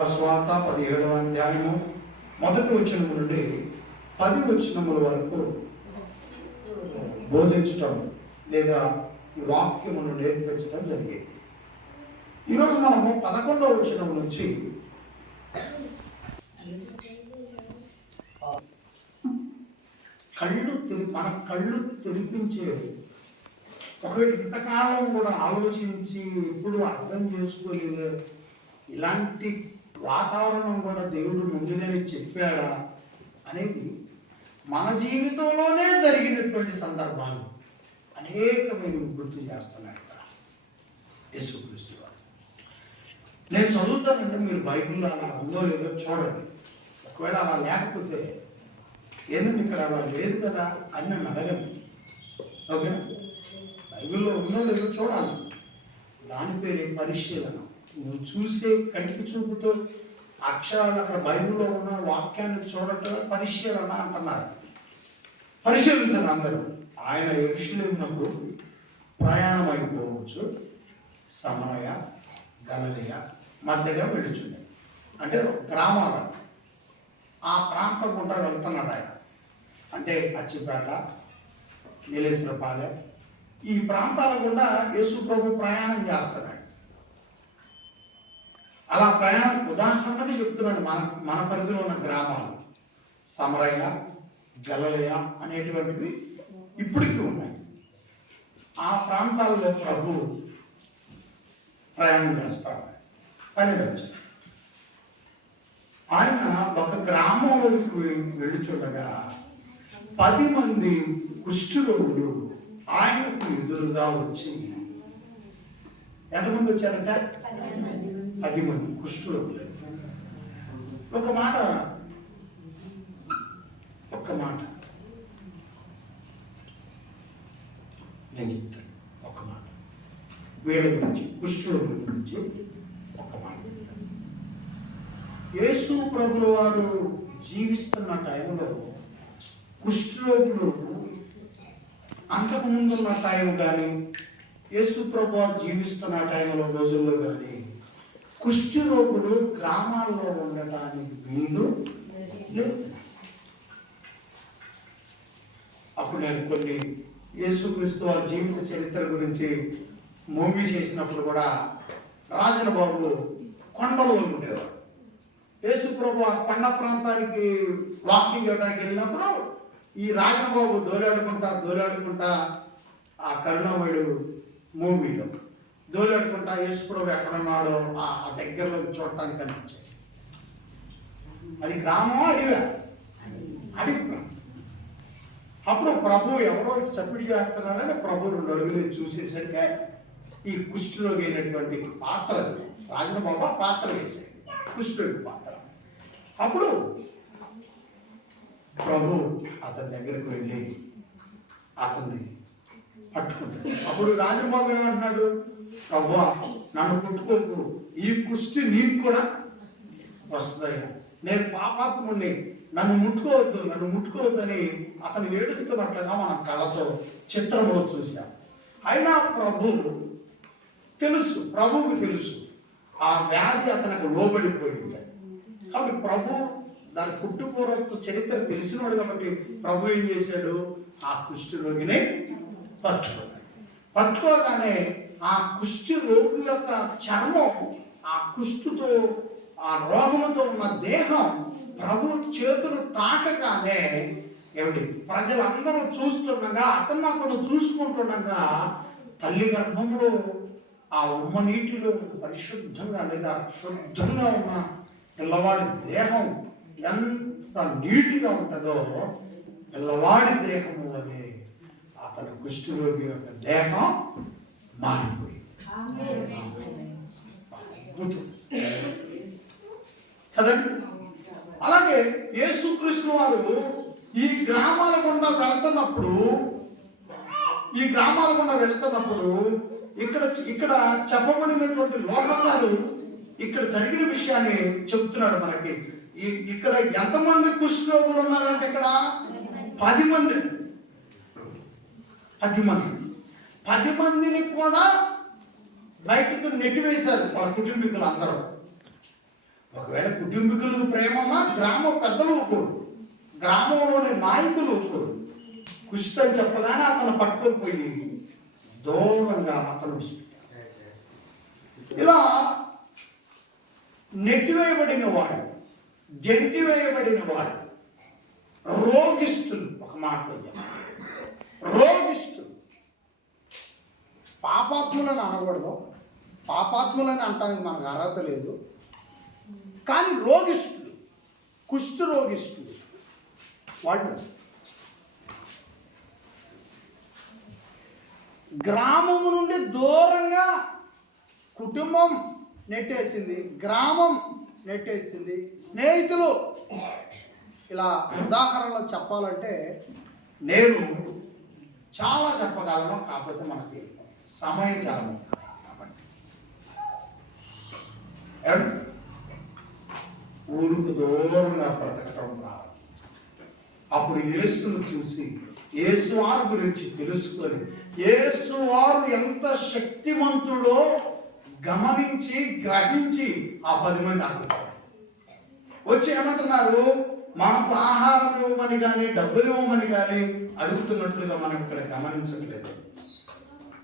స్వాత 17వ అధ్యాయము మొదటి వచనము నుండి 10 వచనముల వరకు బోధించటం లేదా ఈ వాక్యమును నేర్పించడం జరిగేది. ఈరోజు మనము 11వ వచనం నుంచి మన కళ్ళు తెరిపించే, ఒకవేళ ఇంతకాలం కూడా ఆలోచించి ఎప్పుడు అర్థం చేసుకోలేదు, ఇలాంటి వాతావరణం కూడా దేవుడు ముందుగానే చెప్పాడా అనేది మన జీవితంలోనే జరిగినటువంటి సందర్భాలు అనేకమైన గుర్తు చేస్తున్నాడు ఇక్కడ యేసుక్రీస్తు వారు. నేను చదువుతానంటే మీరు బైబిల్లో అలా ఉందో లేదో చూడండి. ఒకవేళ అలా లేకపోతే ఎందుకు ఇక్కడ అలా లేదు కదా అని నన్ను అడగండి. ఓకేనా? బైబిల్లో ఉందో లేదో చూడాలి. దాని పేరే పరిశీలన. నువ్వు చూసే కంటి చూపుతో అక్షరాలు అక్కడ బైబిల్లో ఉన్న వాక్యాన్ని చూడటం పరిశీలన అంటున్నారు. పరిశీలించండి అందరూ. ఆయన యెరూషలేమునకు ప్రయాణం అయిపోవచ్చు. సమరయ గలిలయ మధ్యగా వెళ్ళుచుండే, అంటే గ్రామాలు, ఆ ప్రాంతం గుండా వెళ్తున్నాడు ఆయన. అంటే అచ్చిపేట, నీలేశ్వరపాలెం, ఈ ప్రాంతాల గుండా యేసు ప్రభు ప్రయాణం చేస్తున్నాడు. అలా ప్రయాణం ఉదాహరణగా చెప్తున్నాడు. మన పరిధిలో ఉన్న గ్రామాలు సమరయ గలిలయ అనేటువంటివి ఇప్పటికీ ఉన్నాయి. ఆ ప్రాంతాల్లో ప్రభు ప్రయాణం చేస్తాడు. పన్నెండవ ఆయన ఒక గ్రామంలోకి వెళ్ళి చూడగా 10 మంది కుష్ఠరోగులు ఆయనకు ఎదురుగా వచ్చి, ఎంతమంది వచ్చారంటే 10 మంది కుష్ఠరోగులు. ఒక మాట నేను చెప్తాను. ఒక మాట వీళ్ళ గురించి, కుష్ఠరోగుల గురించి ఒక మాట చెప్తాను. యేసు ప్రభుల వారు జీవిస్తున్న టైంలో కుష్ఠరోగులు అంతకుముందున్న టైం కానీ, యేసు ప్రభు జీవిస్తున్న టైంలో రోజుల్లో కానీ కుష్ఠరోగులు గ్రామాల్లో ఉండటానికి వీలు లేదు. అప్పుడు నేను కొన్ని యేసుక్రీస్తు వారి జీవిత చరిత్ర గురించి మూవీ చేసినప్పుడు కూడా రాజన బాబులు కొండల్లో ఉండేవారు. యేసు ప్రభు ఆ కొండ ప్రాంతానికి వాకింగ్ చేయడానికి వెళ్ళినప్పుడు ఈ రాజన బాబు దోలాడుకుంటా ఆ కరుణామయుడు మూవీలో దోలాడుకుంటా యేసు ప్రభు ఎక్కడున్నాడో ఆ దగ్గరలో చూడటానికి కనిపించేది. అది గ్రామం, అడవి. అప్పుడు ప్రభు ఎవరో చప్పిడి చేస్తున్నారని ప్రభు 2 అడుగులు చూసేసరికి ఈ కుష్ఠరోగి అయినటువంటి పాత్ర, రాజన బాబా పాత్ర వేసేది, కుష్ఠరోగి పాత్ర. అప్పుడు ప్రభు అతని దగ్గరకు వెళ్ళి అతన్ని పట్టుకుంటాడు. అప్పుడు రాజన బాబు ఏమంటున్నాడు, ప్రభువా నన్ను పుట్టుకోకు, ఈ కుష్టి నీకు కూడా వస్తుందయ్యా, నేను పాపాత్ముడిని, నన్ను ముట్టుకోవద్దు అని అతను ఏడుస్తున్నట్లుగా మన కళ్ళతో చిత్రంలో చూశాం. అయినా ప్రభువుకు తెలుసు ఆ వ్యాధి అతనికి లోబడిపోయింది. కాబట్టి ప్రభు దాని పుట్టుపూర్వపు చరిత్ర తెలిసినాడు కాబట్టి ప్రభు ఏం చేశాడు, ఆ కుష్ఠరోగిని పట్టుకోగానే ఆ కుష్ఠ రోగి యొక్క చర్మం, ఆ కుష్ఠుతో, ఆ రోగంతో ఉన్న దేహం ప్రభు చేతులు తాకగానే ఏమిటి ప్రజలందరూ చూస్తుండగా, అతను చూసుకుంటుండగా తల్లి గర్భంలో ఆ ఉమ్మ నీటిలో పరిశుద్ధంగా లేదా శుద్ధంగా ఉన్న పిల్లవాడి దేహం ఎంత నీటిగా ఉంటుందో, పిల్లవాడి దేహము అనే అతని కుష్ఠరోగి యొక్క దేహం మారిపోయింది. కదండి. అలాగే యేసుక్రీస్తు వారు ఈ గ్రామాల గుండా వెళ్తున్నప్పుడు ఇక్కడ చెప్పబడినటువంటి లోకాలు ఇక్కడ జరిగిన విషయాన్ని చెప్తున్నాడు మనకి. ఇక్కడ ఎంతమంది కుష్ఠరోగులు ఉన్నారంటే ఇక్కడ 10 మంది. 10 మందిని కూడా బయటకు నెట్టివేశారు వాళ్ళ కుటుంబీకులు అందరూ. ఒకవేళ కుటుంబీకులకు ప్రేమ ఉన్నా గ్రామ పెద్దలు ఊరుకోరు, గ్రామంలోని నాయకులు ఊరుకోరు. కుష్టి అని చెప్పగానే అతను పట్టుకొని దూరంగా అతను ఇలా నెట్టివేయబడిన వాడు, గెంటివేయబడిన వాడు, రోగిష్ఠులు, ఒక మాటలో రోగిష్ఠులు. పాపాత్ములను అనకూడదు, పాపాత్ములని అంటానికి మనకు అర్హత లేదు, కానీ రోగిష్ఠులు, కుష్ఠ రోగిష్ఠులు వాళ్ళు గ్రామము నుండి దూరంగా కుటుంబం నెట్టేసింది, గ్రామం నెట్టేసింది, స్నేహితులు. ఇలా ఉదాహరణలు చెప్పాలంటే నేను చాలా చెప్పగలను, కాకపోతే మనకి సమయకాలం కాబట్టి ఊరుకు దూరంగా బ్రతకటం రావాలి. అప్పుడు యేసును చూసి యేసువారి గురించి తెలుసుకొని యేసువారు ఎంత శక్తిమంతుడో గమనించి గ్రహించి ఆ 10 మంది అడుగుతారు. వచ్చి ఏమంటున్నారు, మాకు ఆహారం ఇవ్వమని కానీ డబ్బులు ఇవ్వమని కానీ అడుగుతున్నట్లుగా మనం ఇక్కడ గమనించట్లేదు.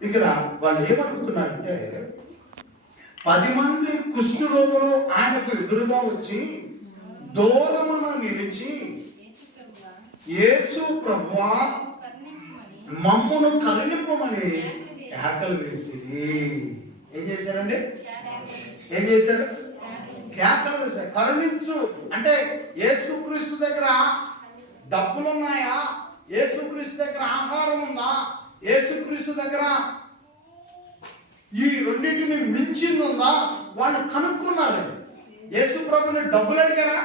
ఇక్కడ వాళ్ళు ఏమడుగుతున్నారంటే 10 మంది కుష్ఠరోగులు ఆయనకు ఎదురుగా వచ్చి దూరమున నిలిచి, యేసు ప్రభువా మమ్మును కరుణింపమని కేకలు వేసి ఏం చేశారండి? ఏం చేశారు? కేకలు వేశారు. కరుణించు అంటే యేసుక్రీస్తు దగ్గర డబ్బులున్నాయా? యేసుక్రీస్తు దగ్గర ఆహారం ఉందా? యేసుక్రీస్తు దగ్గర ఈ రెండింటిని మించింది ఉందా? వాళ్ళు కనుక్కున్నారండి. యేసు ప్రభుని డబ్బులు అడిగారా?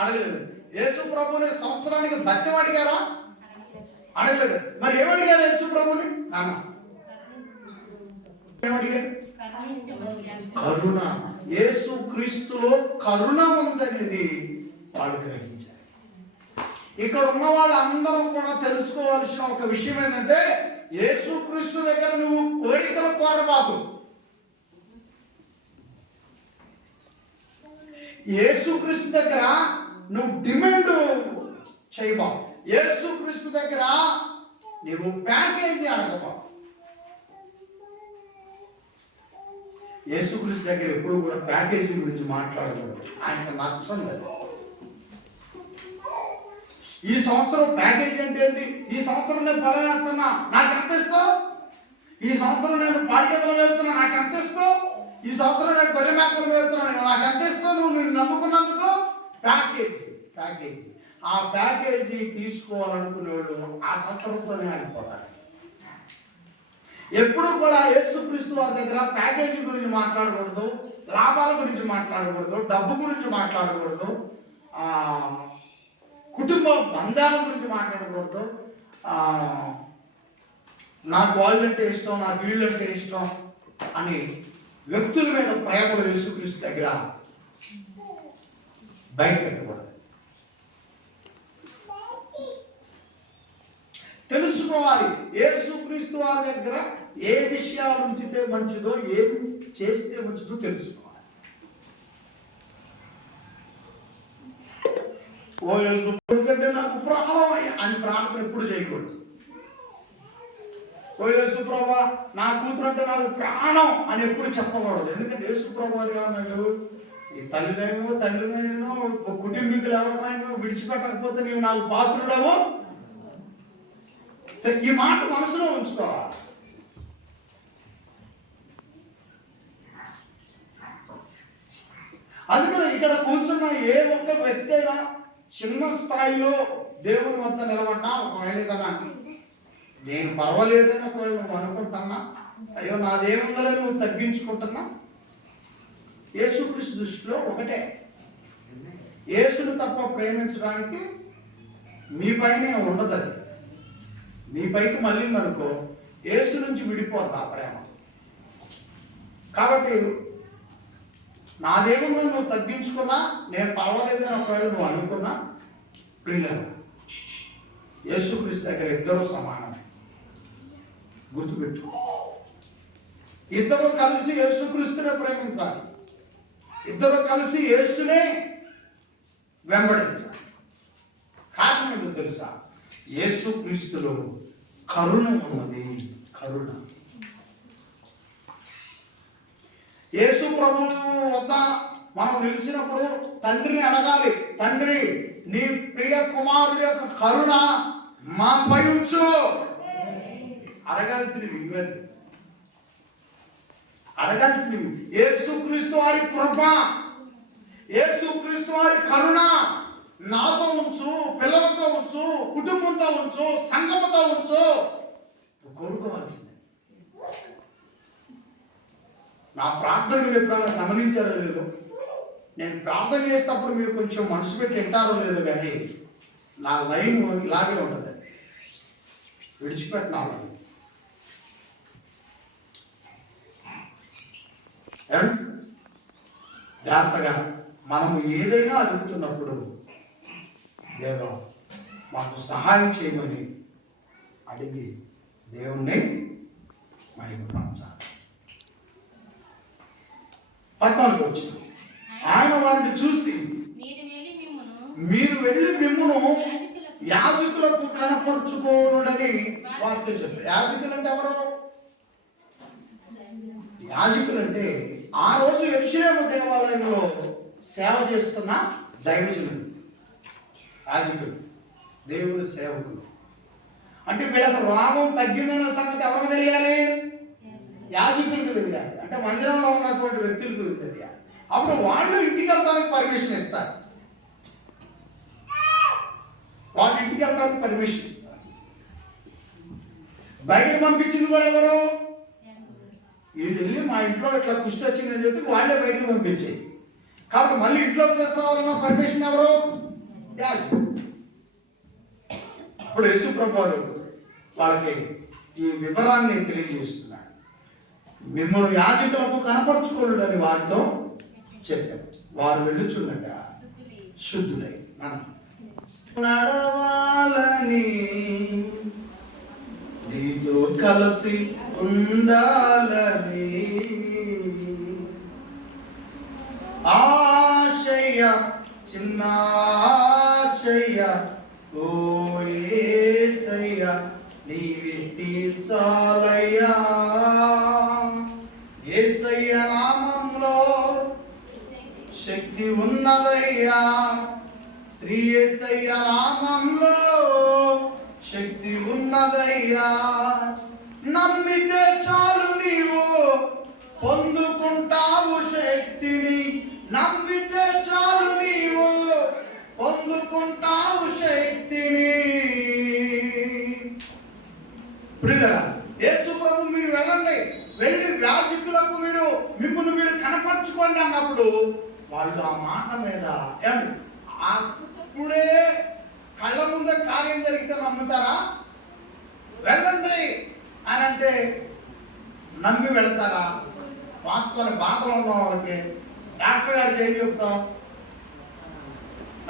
అడగలేదు. యేసు ప్రభుని సంవత్సరానికి భత్యం అడిగారా? అడగలేదు. మరి ఏమడిగారు యేసు ప్రభుని? ఏమడిగారు? కరుణ. యేసు క్రీస్తులో కరుణ ఉందనేది వాళ్ళు గ్రహించారు. ఇక్కడ ఉన్న వాళ్ళందరూ కూడా తెలుసుకోవాల్సిన ఒక విషయం ఏంటంటే, యేసు క్రీస్తు దగ్గర నువ్వు కోరికలు కోరబాకు. యేసు క్రీస్తు దగ్గర నువ్వు డిమాండ్ చేయబాకు. యేసు క్రీస్తు దగ్గర నువ్వు ప్యాకేజీ అడగబాకు. యేసుక్రీస్తు దగ్గర ఎప్పుడు కూడా ప్యాకేజీ గురించి మాట్లాడకూడదు. ఆయనకు నచ్చండి. ఈ సంవత్సరం ప్యాకేజీ అంటే ఏంటి? ఈ సంవత్సరం నేను పొలం వేస్తున్నా, నాకు ఎంత ఇస్తావు? ఈ సంవత్సరం నేను పాడిగతలు వేస్తున్నా, నాకు ఎంత ఇస్తావు? ఈ సంవత్సరం నేను గొర్రె మేకలు వేస్తున్నాను, నాకు ఎంత ఇస్తావు? నువ్వు నిన్ను నమ్ముకున్నందుకు ప్యాకేజీ. ప్యాకేజీ ఆ ప్యాకేజీ తీసుకోవాలనుకునేవాడు ఆ సంవత్సరంతోనే ఆగిపోతారు. ఎప్పుడు కూడా యేసుక్రీస్తు వారి దగ్గర ప్యాకేజీ గురించి మాట్లాడకూడదు, లాభాల గురించి మాట్లాడకూడదు, డబ్బు గురించి మాట్లాడకూడదు, కుటుంబ బంధాల గురించి మాట్లాడకూడదు. నాకు వాళ్ళంటే ఇష్టం, నాకు వీళ్ళంటే ఇష్టం అని వ్యక్తుల మీద ప్రేమలు యేసుక్రీస్తు దగ్గర బయట పెట్టకూడదు. తెలుసుకోవాలి యేసుక్రీస్తు వారి దగ్గర ఏ విషయాలు ఉంచితే మంచిదో, ఏం చేస్తే మంచిదో తెలుసుకోవాలి. ఓ యేసు కంటే నాకు ప్రాణం అని ప్రార్థన ఎప్పుడు చేయకూడదు. ఓ యేసు ప్రభా నా కూతురు అంటే నాకు ప్రాణం అని ఎప్పుడు చెప్పకూడదు. ఎందుకంటే యేసు ప్రభా ఏమన్నాడు, ఈ తల్లినైనా కుటుంబీకులు ఎవరినైనా విడిచిపెట్టకపోతే నీవు నాకు పాత్రుడవు. ఈ మాట మనసులో ఉంచుకోవాలి. అందుకని ఇక్కడ కూర్చున్న ఏ ఒక్క వ్యక్తి అయినా చిన్న స్థాయిలో దేవుని వద్ద నిలబడ్డా, ఒకవేళ కదా నేను పర్వాలేదని ఒకవేళ నువ్వు అనుకుంటున్నా, అయ్యో నాదేముందని నువ్వు తగ్గించుకుంటున్నా, యేసుక్రీస్తు దృష్టిలో ఒకటే, యేసును తప్ప ప్రేమించడానికి మీ పైనే ఉండదు. అది మీ పైకి మళ్ళీ అనుకో యేసు నుంచి విడిపోద్ది ఆ ప్రేమ. కాబట్టి నాదేముందని నువ్వు తగ్గించుకున్నా, నేను పర్వాలేదని ఒకవేళ నువ్వు అనుకున్నా, ప్రియులను యేసుక్రీస్తు దగ్గర ఇద్దరు సమానమే. గుర్తుపెట్టు, ఇద్దరు కలిసి యేసుక్రీస్తునే ప్రేమించాలి. ఇద్దరు కలిసి యేసునే వెంబడించాలి. కారణం ఏంటో తెలుసా? యేసుక్రీస్తులో కరుణ ఉన్నది. కరుణ. యేసు ప్రభువు వద్ద మనం నిలిచినప్పుడు తండ్రిని అడగాలి, తండ్రి నీ ప్రియ కుమారుడి యొక్క కరుణ మాపై ఉంచు. అడగాల్సినవి ఇవ్వండి. అడగాల్సినవి యేసుక్రీస్తు వారి కృప, యేసుక్రీస్తు వారి కరుణ నాతో ఉంచు, పిల్లలతో ఉంచు, కుటుంబంతో ఉంచు, సంఘముతో ఉంచు. కోరుకోవాల్సింది. నా ప్రార్థన మీరు ఎప్పుడైనా గమనించారో లేదో, నేను ప్రార్థన చేసేటప్పుడు మీరు కొంచెం మనసు పెట్టి వింటారో లేదో కానీ నా లైన్ ఇలాగే ఉంటుంది. విడిచిపెట్టిన జాగ్రత్తగా మనము ఏదైనా అడుగుతున్నప్పుడు దేవా మాకు సహాయం చేయమని అడిగి దేవుణ్ణి మహిమపరచాలి. 14 వచ్చిన ఆయన వారిని చూసి మీరు వెళ్ళి మిమ్మును యాజకులకు కనపరుచుకోనుడని వాక్యం చెప్పారు. యాజకులు అంటే ఎవరు? యాజకులు అంటే ఆ రోజు యెరూషలేము దేవాలయంలో సేవ చేస్తున్న దైవజనులు. యాజకులు దేవుని సేవకులు. అంటే వీళ్ళకి రోగం తగ్గిందన్న సంగతి ఎవరికి తెలియాలి? యాజకులకు తెలియాలి. అంటే మందిరంలో ఉన్నటువంటి వ్యక్తులకు తెలియాలి. అప్పుడు వాళ్ళు ఇంటికి వెళ్ళడానికి పర్మిషన్ ఇస్తారు. వాళ్ళు ఇంటికి వెళ్ళడానికి పర్మిషన్ ఇస్తారు. బయటకు పంపించింది కూడా ఎవరు? వీళ్ళు వెళ్ళి మా ఇంట్లో ఇట్లా కుష్టి వచ్చిందని చెప్పి వాళ్ళే బయటకు పంపించేది. కాబట్టి మళ్ళీ ఇంట్లోకి తీసుకురావాలన్న పర్మిషన్ ఎవరు? యాజకులు. అప్పుడు యేసు ప్రభువు వాళ్ళకి ఈ వివరాన్ని తెలియజేస్తున్నాడు. మిమ్మల్ని యాజకులకు కనపరుచుకోలేడని వారితో చెప్పారు. వారు వెళ్ళుచుండగా శుద్ధులై నడవాలని, నీతో కలిసి ఉండాలని ఆశయ, చిన్న ఆశయ ఓ యేసయ్య నీవే తీర్చాలయ్యా. యేసయ్య నామంలో శక్తి ఉన్నదయ్యా. శ్రీ యేసయ్య నామంలో శక్తి ఉన్నదయ్యా. నమ్మితే చాలు నీవు పొందుకుంటావు శక్తిని. నమ్మితే చాలు నీవు పొందుకుంటావు శక్తిని. ప్రియులారా, యేసు ప్రభు మీరు వెళ్ళండి, వెళ్ళి యాజకులకు మీరు మిమ్మల్ని మీరు కనపరుచుకోండి అన్నప్పుడు వాళ్ళు ఆ మాట మీద ఏమండి అప్పుడే కళ్ళ ముందే కార్యం జరిగితే నమ్ముతారా? వెళ్ళండి అని అంటే నమ్మి వెళతారా? వాస్తవాన్ని బాధలో ఉన్న వాళ్ళకి డాక్టర్ గారికి ఏం చెప్తాం?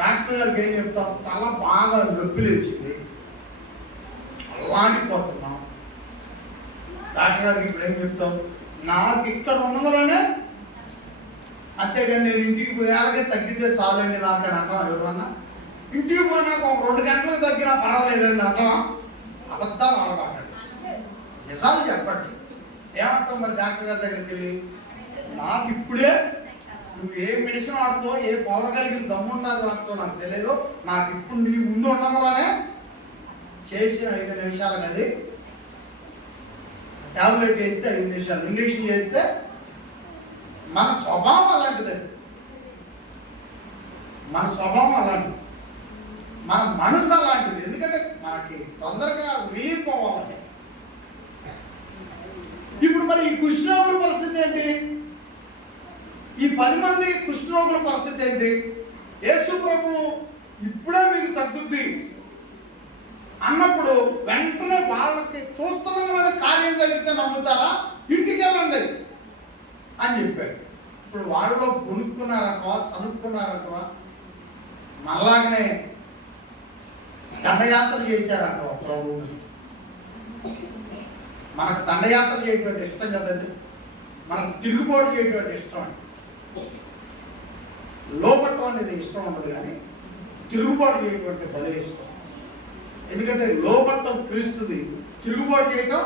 డాక్టర్ గారికి ఏం చెప్తాం? తల బాగా నొప్పి లేచింది, అలాంటిపోతున్నాం. డాక్టర్ గారికి ఇప్పుడు ఏం చెప్తాం? నాకు ఇక్కడ ఉన్నదలోనే, అంతేగాని నేను ఇంటికి పోయాకే తగ్గితే చాలండి నాకు అని అంటాం. ఎవరన్నా ఇంటికి పోయినాక ఒక 2 గంటలకు తగ్గినా పర్వాలేదండి అంటాం. అబద్ధాలు ఆడబాకండి, నిజాలు చెప్పండి. ఏమంటాం మరి డాక్టర్ గారి దగ్గరికి వెళ్ళి? నాకు ఇప్పుడే నువ్వు ఏ మెడిసిన్ వాడుతావు, ఏ పవర్ కలిగిన దమ్మున్నది వాడుతావు నాకు తెలియదు. నాకు ఇప్పుడు నీ ముందు ఉండగానే చేసిన 5 నిమిషాలు అది టాబ్లెట్ వేస్తే 5 నిమిషాలు, ఇంజక్షన్ చేస్తే మన స్వభావం అలాంటిదండి. మన స్వభావం అలాంటిది, మన మనసు అలాంటిది. ఎందుకంటే మనకి తొందరగా వెళ్ళిపోవాలి. ఇప్పుడు మరి ఈ కుష్ఠరోగుల పరిస్థితి ఏంటి? ఈ 10 మంది కుష్ఠరోగుల పరిస్థితి ఏంటి? యేసు ప్రభు ఇప్పుడే మీకు తగ్గుద్ది అన్నప్పుడు వెంటనే వాళ్ళకి చూస్తున్న కార్యం జరిగితే నమ్ముతారా? ఇంటికి వెళ్ళండి అని చెప్పాడు. ఇప్పుడు వాళ్ళు కొనుక్కున్నారటవా, సనుక్కున్నారటవా, మళ్ళాగనే దండయాత్ర చేశారటవా ప్రభు. మనకు దండయాత్ర చేయటువంటి ఇష్టం కదండి, మనకు తిరుగుబాటు చేయటువంటి ఇష్టం అండి. లోపట్టం అనేది ఇష్టం ఉండదు, కానీ తిరుగుబాటు చేయటువంటి బలి ఇష్టం. ఎందుకంటే లోపట్టం క్రీస్తుది, తిరుగుబాటు చేయటం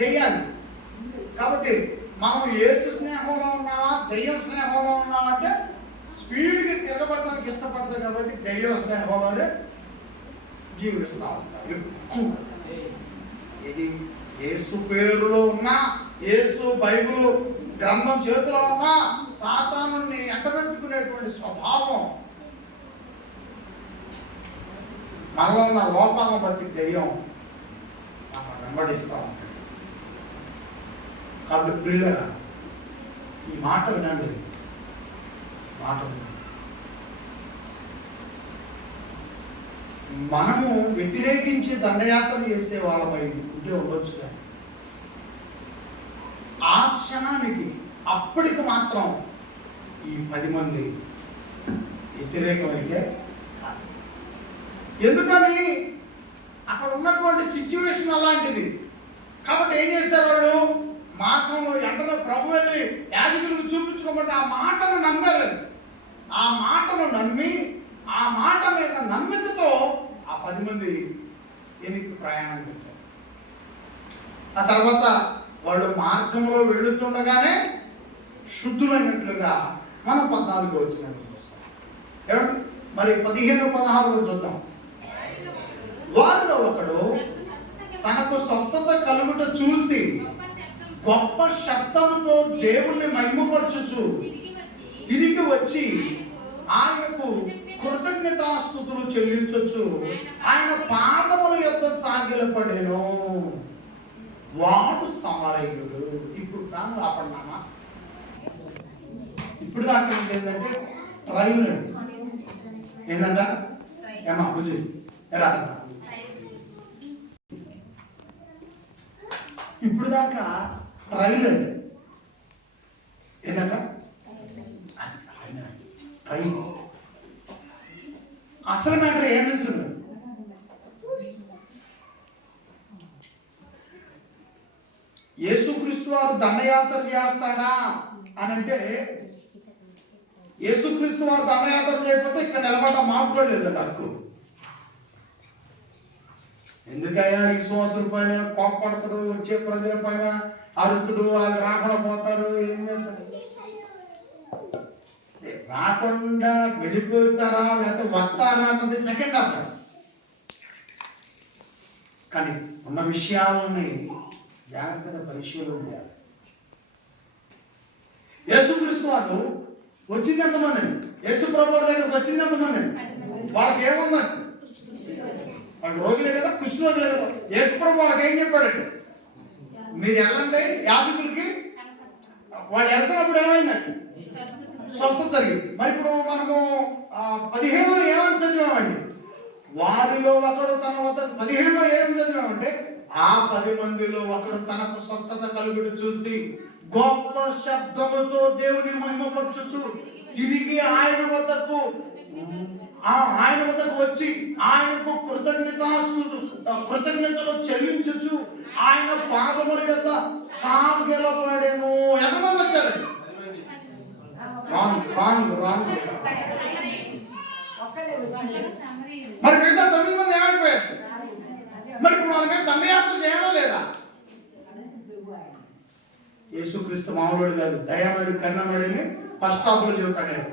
దెయ్యాన్ని. కాబట్టి మనం యేసు స్నేహంలో ఉన్నామా దెయ్యం స్నేహంలో ఉన్నామంటే స్పీడ్గా తిరగబట్టడానికి ఇష్టపడతాం. కాబట్టి దెయ్యం స్నేహంలోనే జీవిస్తూ ఉంటాం ఎక్కువ. ఇది యేసు పేరులో ఉన్నా, యేసు బైబిల్ గ్రంథం చేతిలో ఉన్నా సాతానుని ఎంటబెట్టుకునేటువంటి స్వభావం మనలో ఉన్న లోపాలను బట్టి దెయ్యం మనం వెంబడిస్తూ ఉంటాం. కాబట్టి ప్రియులరా, ఈ మాట వినండి, మాట వినండి. మనము వ్యతిరేకించి దండయాత్ర చేసే వాళ్ళమై ఉంటే ఉండొచ్చు, కానీ ఆ క్షణానికి అప్పటికి మాత్రం ఈ 10 మంది వ్యతిరేకమైతే. ఎందుకని? అక్కడ ఉన్నటువంటి సిచ్యువేషన్ అలాంటిది. కాబట్టి ఏం చేశారు వాళ్ళు? మార్గంలో వెంటనే ప్రభు వెళ్ళి యాజకులకు చూపించుకోమంటే ఆ మాటను నమ్మారు. ఆ మాటను నమ్మి, ఆ మాట మీద నమ్మికతో ఆ 10 మంది ఎనికి ప్రయాణం పెట్టారు. ఆ తర్వాత వాళ్ళు మార్గంలో వెళ్ళుతుండగానే శుద్ధులైనట్లుగా మనం 14 వచ్చినట్టు చూస్తాం. ఏమండి? మరి 15-16 చూద్దాం. వారిలో ఒకడు తనకు స్వస్థత కలుగుట చూసి గొప్ప శబ్దంతో దేవుణ్ణి మహిమపరచుచు తిరిగి వచ్చి ఆయనకు కృతజ్ఞతాస్తుతులు చెల్లించొచ్చు ఆయన పాదముల యొద్ద సాగిలపడెను. వాడు సమరయుడు. ఇప్పుడు కాను ఆపడినామా? ఇప్పుడు దాకా ఏంటంటే ట్రైల్ అండి. ఏంటంట ఏమా పూజ ఎరా? ఇప్పుడు దాకా ట్రైల్ అండి. ఏంటంట ట్రైల్. అసలు మ్యాటర్ ఏం నుంచింది? యేసుక్రీస్తు వారు దండయాత్ర చేస్తాడా అని అంటే, యేసుక్రీస్తు వారు దండయాత్ర చేయకపోతే ఇక్కడ నిలబడ్డ మాట్లాడలేదండి హక్కు. ఎందుకయ్యా విశ్వాసుల పైన కోపడతారు, వచ్చే ప్రజల పైన అరుకుడు, వాళ్ళు రాకుండా పోతారు, ఏం చేస్తారు? రాకుండా వెళ్ళిపోతారా లేకపోతే వస్తారా అన్నది సెకండ్ హాఫ్. కానీ ఉన్న విషయాలని జాగ్రత్తగా పరిశీలన చేయాలి. యేసుక్రీస్తు వారు వచ్చింది ఎంతమంది? యేసు ప్రభువు దగ్గరికి వచ్చింది ఎంతమంది? వాళ్ళకి ఏముందండి? వాళ్ళు రోగులే కదా, కృష్ణ రోజులే కదా. యేసు ప్రభు వాళ్ళకి ఏం చెప్పాడండి? మీరు వెళ్ళండి యాజకులకి. వాళ్ళు వెళ్తున్నప్పుడు ఏమైందండి? స్వస్థత జరిగింది. మరి ఇప్పుడు మనము 15లో ఏమని చదివామండి? వారిలో ఒకడు తన వద్ద 15లో ఏం చదివామంటే, ఆ 10 మందిలో ఒకడు తనకు స్వస్థత కలుగుడు చూసి గొప్ప శబ్దముతో దేవుని మహిమపరచుచు తిరిగి ఆయన వద్దకు వచ్చి ఆయనకు కృతజ్ఞతలు చెల్లించుచు ఆయన పాదముల యొక్క సాగిలపడెను. ఎంతమంది వచ్చారండి? మరి మిగతా 9 మంది ఏమైపోయారు? మరి ఇప్పుడు వాళ్ళకి దండయాత్ర చేయడం లేదా? యేసుక్రీస్తు మామూలుడు కాదు, దయామయుడు, కరుణామయుడని ఫస్ట్ హాఫ్లో చెబుతాడు.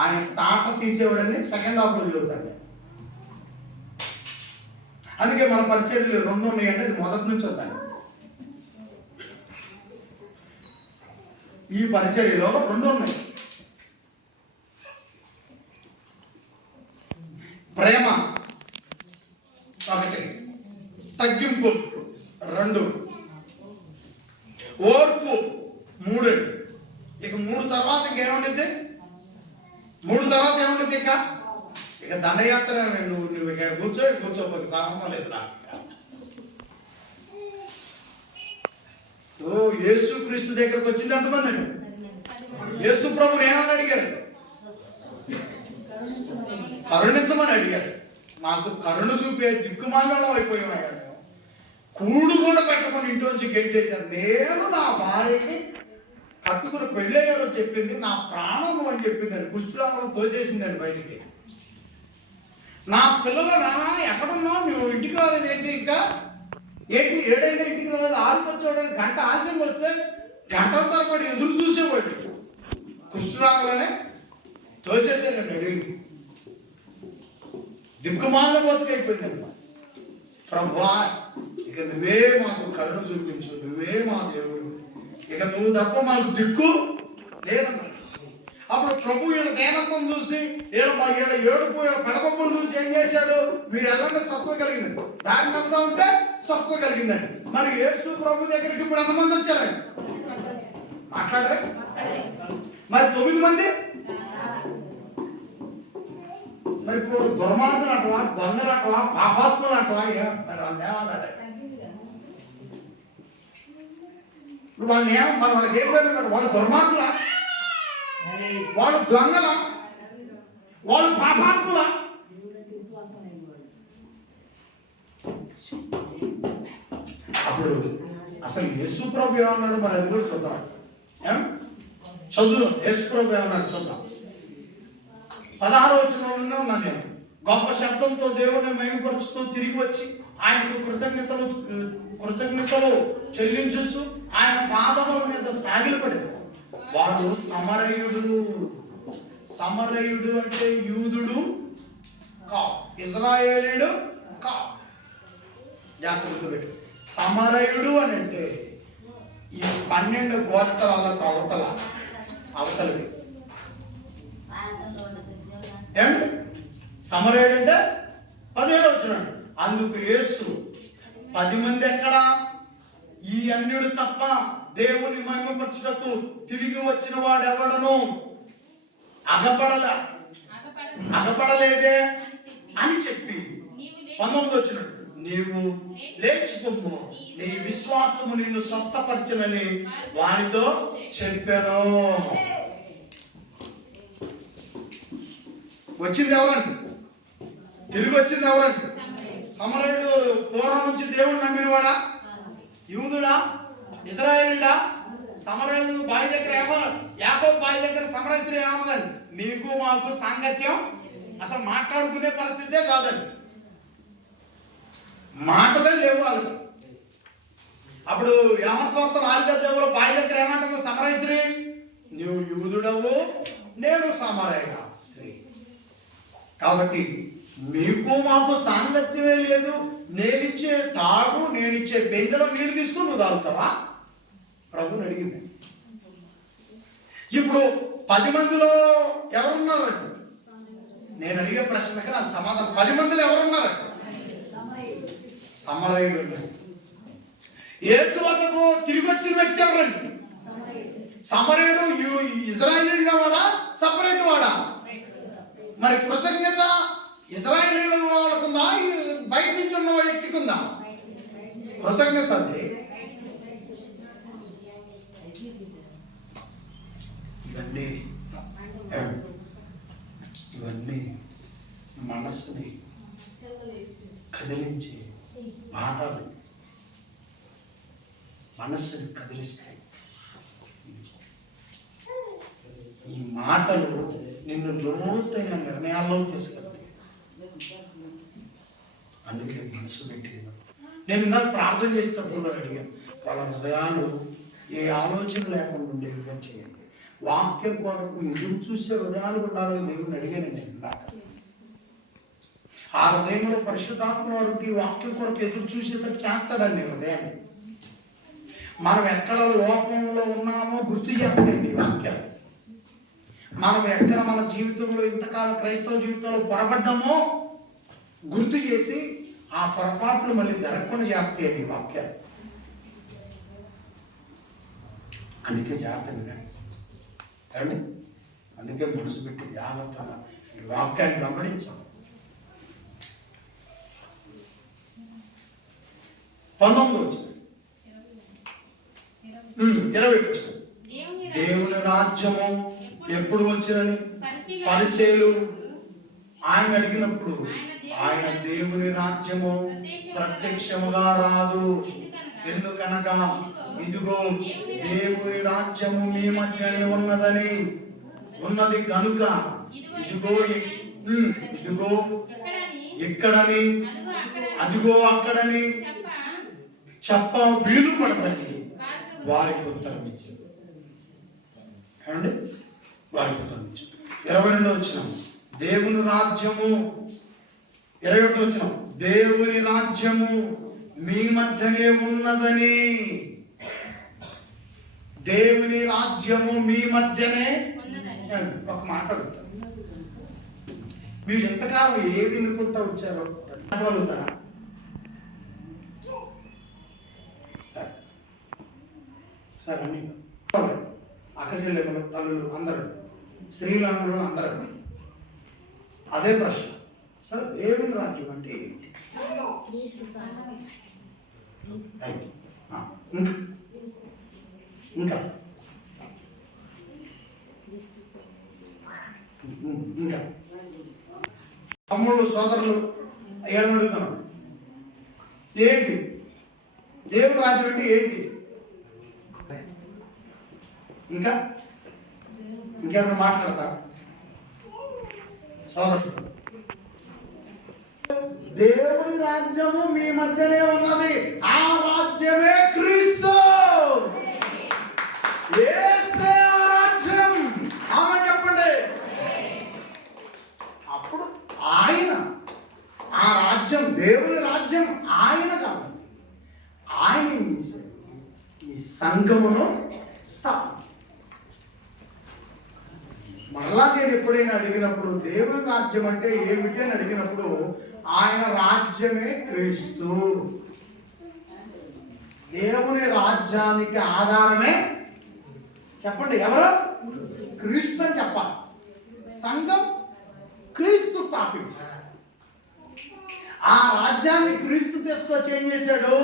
ఆయన తాట తీసేవాడని సెకండ్ హాఫ్లో చెబుతాడు. అందుకే మన పరిచర్యలు 2 ఉన్నాయంటే అది మొదటి నుంచి వస్తాయి. ఈ పరిచర్యలో 2 ఉన్నాయి. ప్రేమ 1, తగ్గింపు 2, ఓర్పు 3. ఇక 3 తర్వాత ఇంకేముంటుంది? 3 తర్వాత ఏముంటుంది? ఇక దండయాత్ర. నువ్వు ఇక్కడ కూర్చోకపోతే సంబంధం లేదు. యేసుక్రీస్తు దగ్గరకు వచ్చింది ఎంతమంది? యేసు ప్రభుని ఏమని అడిగారు? కరుణించమని అడిగారు. నాకు కరుణ చూపే దిక్కుమాలం అయిపోయాడు. కూడు కూడా పెట్టుకుని ఇంట్లోంచి గెంటేశారు. నేను నా భార్యకి కట్టుకుని పెళ్ళయ్యారో చెప్పింది, నా ప్రాణం అని చెప్పిందండి. కుష్ఠరోగం తోసేసిందండి బయటికి. నా పిల్లలు నాన్న ఎక్కడున్నావు, నువ్వు ఇంటికి రాలేదు ఏంటి, ఇంకా ఏంటి 7 అయినా ఇంటికి రాలేదు, 6కి వచ్చాడు, గంట ఆలస్యం వస్తే గంటల తరబడి ఎదురు చూసేవాడు. కుష్ఠరాగానే తోసేసాడండి అడిగి. దిక్కుమాల బతుకైపోయిందండి. ప్రభువా ఇక నువ్వే మాకు కరుణ చూపించు, నువ్వే మా దేవుడు, ఇక నువ్వు తప్ప మాకు దిక్కు లేదన్నాడు. అప్పుడు ప్రభు వీళ్ళ దేనత్వం చూసి వీళ్ళ ఏడుపు వీళ్ళ పెడపప్పులు చూసి ఏం చేశాడు, మీరు ఎలాంటి స్వస్థత కలిగిందండి, దాని అంతా ఉంటే స్వస్థత కలిగిందండి. మరి యేసు ప్రభు దగ్గరికి ఇప్పుడు ఎంతమంది వచ్చారండి, మాట్లాడరే? మరి 9 మంది. మరి ఇప్పుడు దుర్మార్గులు అంటవా, దొంగలు అంటవా, పాపాత్ములు అంటవా, మరి వాళ్ళని ఏమన్నారు? ఇప్పుడు వాళ్ళని మరి వాళ్ళకి ఏం పేరు? వాళ్ళు దుర్మార్గుల, వాళ్ళు దొంగల, వాళ్ళు పాపాత్ముల? అప్పుడు అసలు యేసు ప్రభు ఏమన్నాడు మరి అది కూడా చూద్దాం. చదువు యేసు ప్రభు ఏమన్నాడు చూద్దాం. 16వ వచనంలోనే ఉన్నాను నేను. గొప్ప శబ్దంతో దేవుని మహిమపరుచుతూ తిరిగి వచ్చి ఆయనకు కృతజ్ఞతలు చెల్లించు ఆయన పాదముల మీద సాగిలపడి, వాడు సమరయుడు అంటే యూదుడు కా, ఇజ్రాయేలీయుడు కా. జాగ్రత్తగా పెట్టు. సమరయుడు అని అంటే ఈ 12 గోత్రాలకు అవతలవి ఏమండి. సమరయుడు అంటే 17వ వచనం. అందుకు యేసు 10 మంది ఎక్కడా, ఈ అన్యుడు తప్ప దేవుని మహిమపరచుటకు తిరిగి వచ్చిన వాడు ఎవడను అగపడలేదే అని చెప్పి 19వ వచనం, నీవు లేచిపోము, నీ విశ్వాసము నిన్ను స్వస్థపరచునని వారితో చెప్పాను. వచ్చింది ఎవరండి, తిరిగి వచ్చింది ఎవరండి? సమరయుడు పూర్వం నుంచి దేవుడు నమ్మినవాడా, యూదుడా, ఇజ్రాయేలుడా? సమరయుడు బావి దగ్గర యాకోబు బావి దగ్గర సమరయ స్త్రీ ఏమన్నదండి, మీకు మాకు సాంగత్యం అసలు మాట్లాడుకునే పరిస్థితే కాదండి, మాటలే లేవు వాళ్ళు. అప్పుడు యోహాను సువార్త 4వ అధ్యాయంలో బావి దగ్గర ఏమంటుంది సమరయ స్త్రీ, నువ్వు యూదుడవు, నేను సమరయ స్త్రీ, కాబట్టి మీకు మాకు సాంగత్యమే లేదు, నేనిచ్చే తాడు నేనిచ్చే బెంగలో నీళ్ళు తీసుకుని నువ్వు తాగుతావా? ప్రభుని అడిగింది. ఇప్పుడు 10 మందిలో ఎవరున్నారండి? నేను అడిగే ప్రశ్నకి నాకు సమాధానం. 10 మందిలో ఎవరున్నారండి? సమరయుడు. యేసు వద్దకు తిరిగి వచ్చిన వ్యక్తి ఎవరండి? సమరయుడు. ఇజ్రాయేలీయుడు వాడా, సపరేట్ వాడా? మరి కృతజ్ఞత ఇజ్రాయేలీయుల వాళ్ళకుందా, బయట నుంచి ఉన్న వ్యక్తికుందా? కృతజ్ఞత అండి. ఇవన్నీ మనస్సుని కదిలించే పాఠాలు, మనస్సుని కదిలిస్తాయి. ఈ మాటలు నిన్ను లోతైన నిర్ణయాల్లో తీసుకెళ్తాయి. అందుకే మనసు పెట్టి నేను ఇందాక ప్రార్థన చేసేటప్పుడు అడిగాను, వాళ్ళ హృదయాలు ఏ ఆలోచన లేకుండా ఉండే విధంగా చేయండి. వాక్యం కొరకు ఎదురు చూసే హృదయాలు ఉండాలని దేవుని అడిగాను నేను ఇందాక. ఆ హృదయంలో పరిశుద్ధాత్మ వారికి వాక్యం కొరకు ఎదురు చూసేటట్టు చేస్తాడండి హృదయాన్ని. మనం ఎక్కడ లోకంలో ఉన్నామో గుర్తు చేస్తాయండి వాక్యాలు. మనం ఎక్కడ మన జీవితంలో ఇంతకాలం క్రైస్తవ జీవితంలో పొరపడ్డామో గుర్తు చేసి ఆ పొరపాట్లు మళ్ళీ జరగకుండా చేస్తాయండి వాక్యాలు. అందుకే జాగ్రత్త వినండి, అందుకే మనసు పెట్టి జాగ్రత్తగా ఈ వాక్యాన్ని గమనించాం. 19వ వచనం, 20వ వచనం, దేవుని రాజ్యము ఎప్పుడు వచ్చినని పరిసయ్యులు ఆయన అడిగినప్పుడు ఆయన దేవుని రాజ్యము ప్రత్యక్షముగా రాదు, ఎందుకనగా ఇదిగో దేవుని రాజ్యము మీ మధ్యనే ఉన్నది కనుక ఇదిగో ఎక్కడని, అదిగో అక్కడని చెప్ప వీలు పడదని వారికి ఉత్తరం ఇచ్చింది. ఏమండి? వారికి ఉత్తరం ఇచ్చింది. 22 వచ్చిన దేవుని రాజ్యము, 21 వచ్చిన దేవుని రాజ్యము మీ మధ్యనే ఉన్నదని. దేవుని రాజ్యము మీ మధ్యనే. ఒక మాట అడుగుతారు, మీరు ఎంతకాలం ఏ వినుకుంటా వచ్చారో అడుగుతారా? సరే సరే అన్ని అక్కచెల్లెమ్మలు, తల్లులు అందరూ, శ్రీలంకలో అందరూ అదే ప్రశ్న. సరే దేవుని రాజ్యం అంటే ఏంటి? ఇంకా ఇంకా తమ్ముళ్ళు, సోదరులు అయ్యాలని అడుగుతున్నాం, ఏంటి దేవుని రాజ్యం అంటే ఏంటి? ఇంకా ఇంకేమైనా మాట్లాడతారు సోదరులు? దేవుని రాజ్యము మీ మధ్యనే ఉన్నది, ఆ రాజ్యమే క్రీస్తు. యేసే ఆ రాజ్యం. ఆమె చెప్పండి. అప్పుడు ఆయన, ఆ రాజ్యం, దేవుని రాజ్యం ఆయన కాబట్టి ఆయన ఏం చేశాడు? ఈ సంఘమును స్థాపన. మరలా నేను ఎప్పుడైనా అడిగినప్పుడు దేవుని రాజ్యం అంటే ఏమిటి అని అడిగినప్పుడు ఆయన రాజ్యమే క్రీస్తు. దేవుని రాజ్యానికి ఆధారమే చెప్పండి ఎవరు? క్రీస్తు అని చెప్పాలి. సంఘం క్రీస్తు స్థాపించాడు. ఆ రాజ్యాన్ని క్రీస్తు తీసుకొచ్చి ఏం చేశాడు?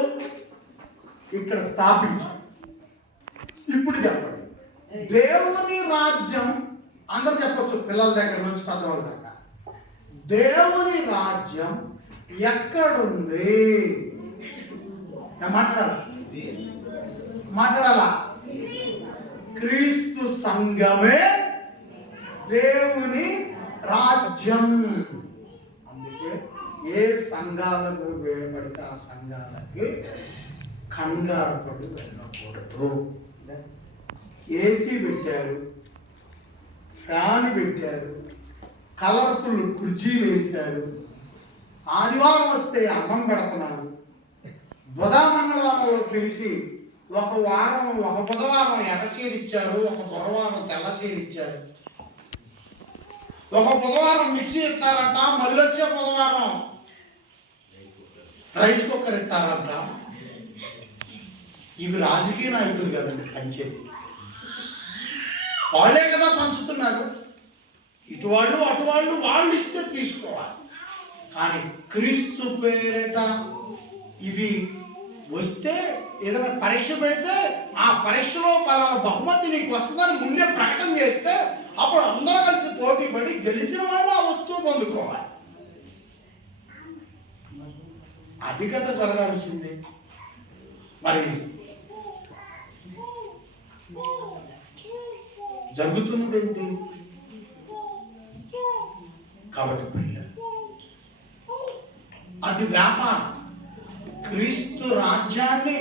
ఇక్కడ స్థాపించాడు. ఇప్పుడు చెప్పండి, దేవుని రాజ్యం అందరూ చెప్పొచ్చు, పిల్లల దగ్గర నుంచి పెద్దవాళ్ళ దాకా. దేవుని రాజ్యం ఎక్కడుంది? మాట్లాడాలా? క్రీస్తు సంఘమే దేవుని రాజ్యం. అందుకే ఏ సంఘాలకు వేయబడితే ఆ సంఘాలకి కంగారు పడి వెళ్ళకూడదు. ఏసీ పెట్టారు, ఫ్యాన్ పెట్టారు, కలర్ఫుల్ కుర్చీలు వేశారు, ఆదివారం వస్తే అన్నం పెడుతున్నారు, బుధ మంగళవారంలో పిలిచి ఒక వారం, ఒక బుధవారం ఎర్రసీరు ఇచ్చారు, ఒక బుధవారం తెల్లసీరు ఇచ్చారు, ఒక బుధవారం మిక్సీ ఇస్తారంట, మళ్ళీ వచ్చే బుధవారం రైస్ కుక్కర్ ఇస్తారంట. ఇవి రాజకీయ నాయకులు కదండి పంచేది, వాళ్ళే కదా పంచుతున్నారు. ఇటు వాళ్ళు అటు వాళ్ళు, వాళ్ళు ఇస్తే తీసుకోవాలి. కానీ క్రీస్తు పేరిట ఇవి వస్తే, ఏదైనా పరీక్ష పెడితే ఆ పరీక్షలో పలానా బహుమతి నీకు వస్తుందని ముందే ప్రకటన చేస్తే అప్పుడు అందరూ కలిసి పోటీ పడి గెలిచిన వాళ్ళు ఆ వస్తువు పొందుకోవాలి. అది కదా జరగాల్సింది. మరి జరుగుతున్నది ఏంటి? కాబట్టి అది వ్యాపారం. క్రీస్తు రాజ్యాన్ని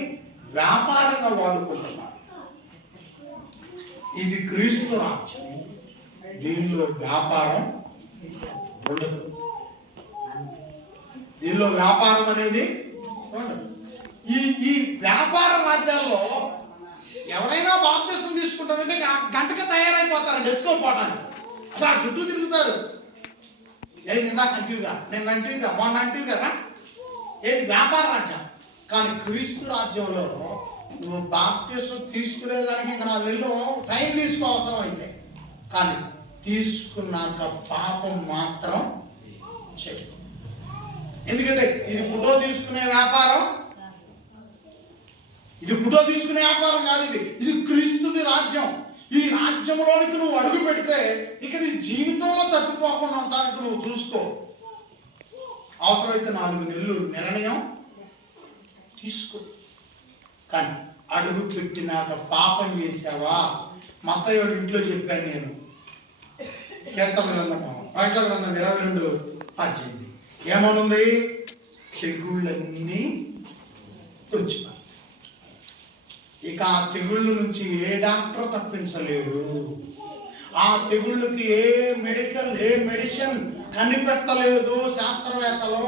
వ్యాపారంగా వాడుకుంటున్నారు. ఇది క్రీస్తు రాజ్యం, దీనిలో వ్యాపారం ఉండదు. దీనిలో వ్యాపారం అనేది ఉండదు. ఈ వ్యాపార రాజ్యాల్లో ఎవరైనా బాప్తిసం తీసుకుంటారంటే గంటగా తయారైపోతారండి ఎత్తుకోపోవడానికి. అసలు ఆ చుట్టూ తిరుగుతారు. ఏది ఇందాక అంటివిగా, నేను అంటివిగా, మొన్న అంటివి కదా. ఏది వ్యాపార రాజ్యం. కానీ క్రీస్తు రాజ్యంలో నువ్వు బాప్తిసం తీసుకునేదానికి ఇంకా 4 నెలలు టైం తీసుకోవసరం అయితే, కానీ తీసుకున్నాక పాపం మాత్రం చేయదు. ఎందుకంటే ఇది ఫోటో తీసుకునే వ్యాపారం, ఇది ఫోటో తీసుకునే వ్యాపారం కాదు. ఇది క్రీస్తుది రాజ్యం. ఈ రాజ్యంలోనికి నువ్వు అడుగు పెడితే ఇక నీ జీవితంలో తప్పిపోకుండా ఉండడానికి నువ్వు చూసుకో. అవసరమైతే 4 నెలలు నిర్ణయం తీసుకో. కానీ అడుగు పెట్టినాక పాపం చేసావా? మత్తయి ఇంట్లో చెప్పాను నేను, కీర్తన గ్రంథం, ప్రకటన గ్రంథం 22:18. ఏమనుంది? తెగుళ్ళన్నీ తుడిచిపోయి. ఇక ఆ తెగుళ్ళ నుంచి ఏ డాక్టర్ తప్పించలేడు. ఆ తెగుళ్ళకి ఏ మెడిసిన్ కనిపెట్టలేదు శాస్త్రవేత్తలు.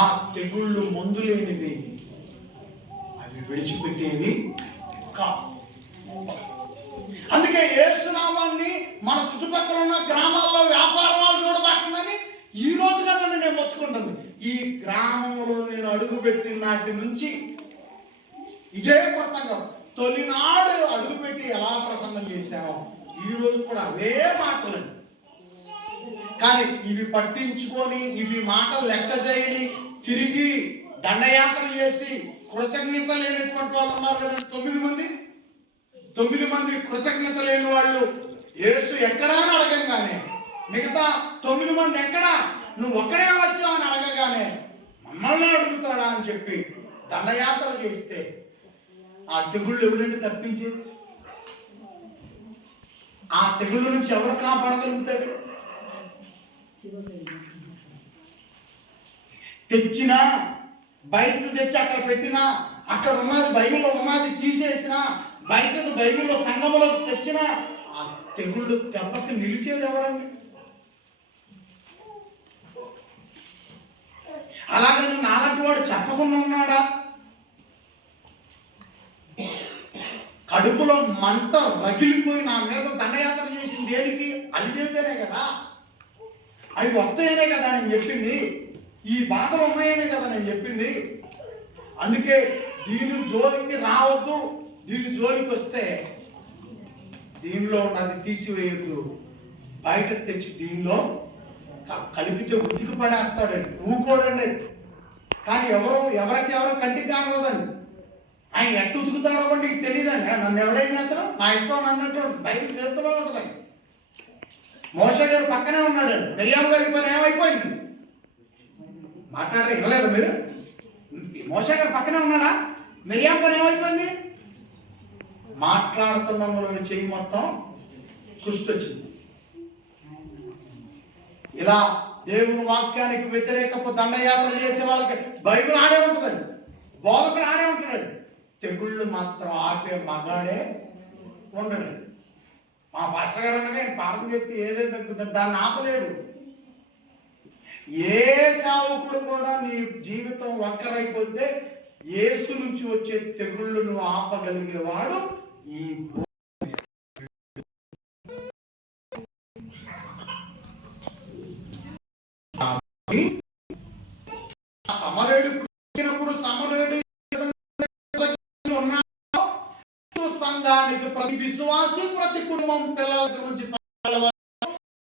ఆ తెగుళ్ళు మందు లేనివి, అవి విడిచిపెట్టేవి కావు. అందుకే యేసు నామాన్ని మన చుట్టుపక్కల ఉన్న గ్రామాల్లో వ్యాపారాలు చూడబాకుందని ఈ రోజు కదండి నేను మొత్తుకుంటాను. ఈ గ్రామంలో నేను అడుగుపెట్టిన నాటి నుంచి ఇదే ప్రసంగం. తొలినాడు అడుగుపెట్టి ఎలా ప్రసంగం చేశామో ఈ రోజు కూడా అవే మాటలు. కానీ ఇవి పట్టించుకొని, ఇవి మాటలు లెక్క చేయని, తిరిగి దండయాత్ర చేసి కృతజ్ఞత లేనటువంటి వాళ్ళు ఉన్నారు కదా 9 మంది కృతజ్ఞత లేని వాళ్ళు. యేసు ఎక్కడా అని అడగంగానే, మిగతా 9 మంది ఎక్కడా, నువ్వు ఒక్కడే వచ్చావు అని అడగగానే మమ్మల్ని అడుగుతాడా అని చెప్పి దండయాత్ర చేస్తే ఆ తెగుళ్ళు ఎవరండి తప్పించేది? ఆ తెగుళ్ళ నుంచి ఎవరు కాపాడగలుగుతాడు? తెచ్చినా, బయటకు తెచ్చి అక్కడ పెట్టినా, అక్కడ ఉన్నది బైబిల్లో ఉన్నది తీసేసినా, బయటకు బైబిల్లో సంఘములోకి తెచ్చిన ఆ తెగుళ్ళు దెబ్బకి నిలిచేది ఎవరండి? అలాగని నాలంటి వాడు చెప్పకుండా ఉన్నాడా? కడుపులో మంట రగిలిపోయి నా మీద దండయాత్ర చేసింది దేనికి? అవి చేస్తేనే కదా, అవి వస్తాయనే కదా నేను చెప్పింది, ఈ బాధలు ఉన్నాయనే కదా నేను చెప్పింది. అందుకే దీని జోలికి రావద్దు. దీని జోలికి వస్తే దీనిలో ఉన్నది తీసివేయద్దు, బయట తెచ్చి దీనిలో కలిపితే ఉతికి పడేస్తాడండి, ఊకోడండి. కానీ ఎవరికి కంటికి కానదండి. ఆయన ఎట్టు ఉతుకుతాడో కూడా నీకు తెలియదండి. నన్ను ఎవడేం చేస్తాడో నా ఇష్టం అన్నట్టు బయట చేతిలో ఉంటుందండి. మోషే గారు పక్కనే ఉన్నాడండి. మిరియాము గారికి పని ఏమైపోయింది? మాట్లాడారు, వినలేదు మీరు? మోషే గారు పక్కనే ఉన్నాడా? మిరియాం పని ఏమైపోయింది? మాట్లాడుతున్నములోని చెయ్యి మొత్తం కుష్టి వచ్చింది. ఇలా దేవుని వాక్యానికి వ్యతిరేకపు దండయాత్ర చేసే వాళ్ళకి బైబిల్ ఆడే ఉంటుందండి, బోధకుడు ఆడే ఉంటాడండి. తెగుళ్ళు మాత్రం ఆపే మగాడే ఉండడండి. మా పాస్టర్ గారు అనగా ఆయన పాపం చెప్తే ఏదైతే తగ్గుతుంది దాన్ని ఆపలేడు. ఏ సేవకుడు కూడా నీ జీవితం వంకరైపోతే యేసు నుంచి వచ్చే తెగుళ్ళను ఆపగలిగేవాడు ఈ సమరేడు సమరేడు సంఘానికి ప్రతి విశ్వాసి, ప్రతి కుటుంబం పిల్లల గురించి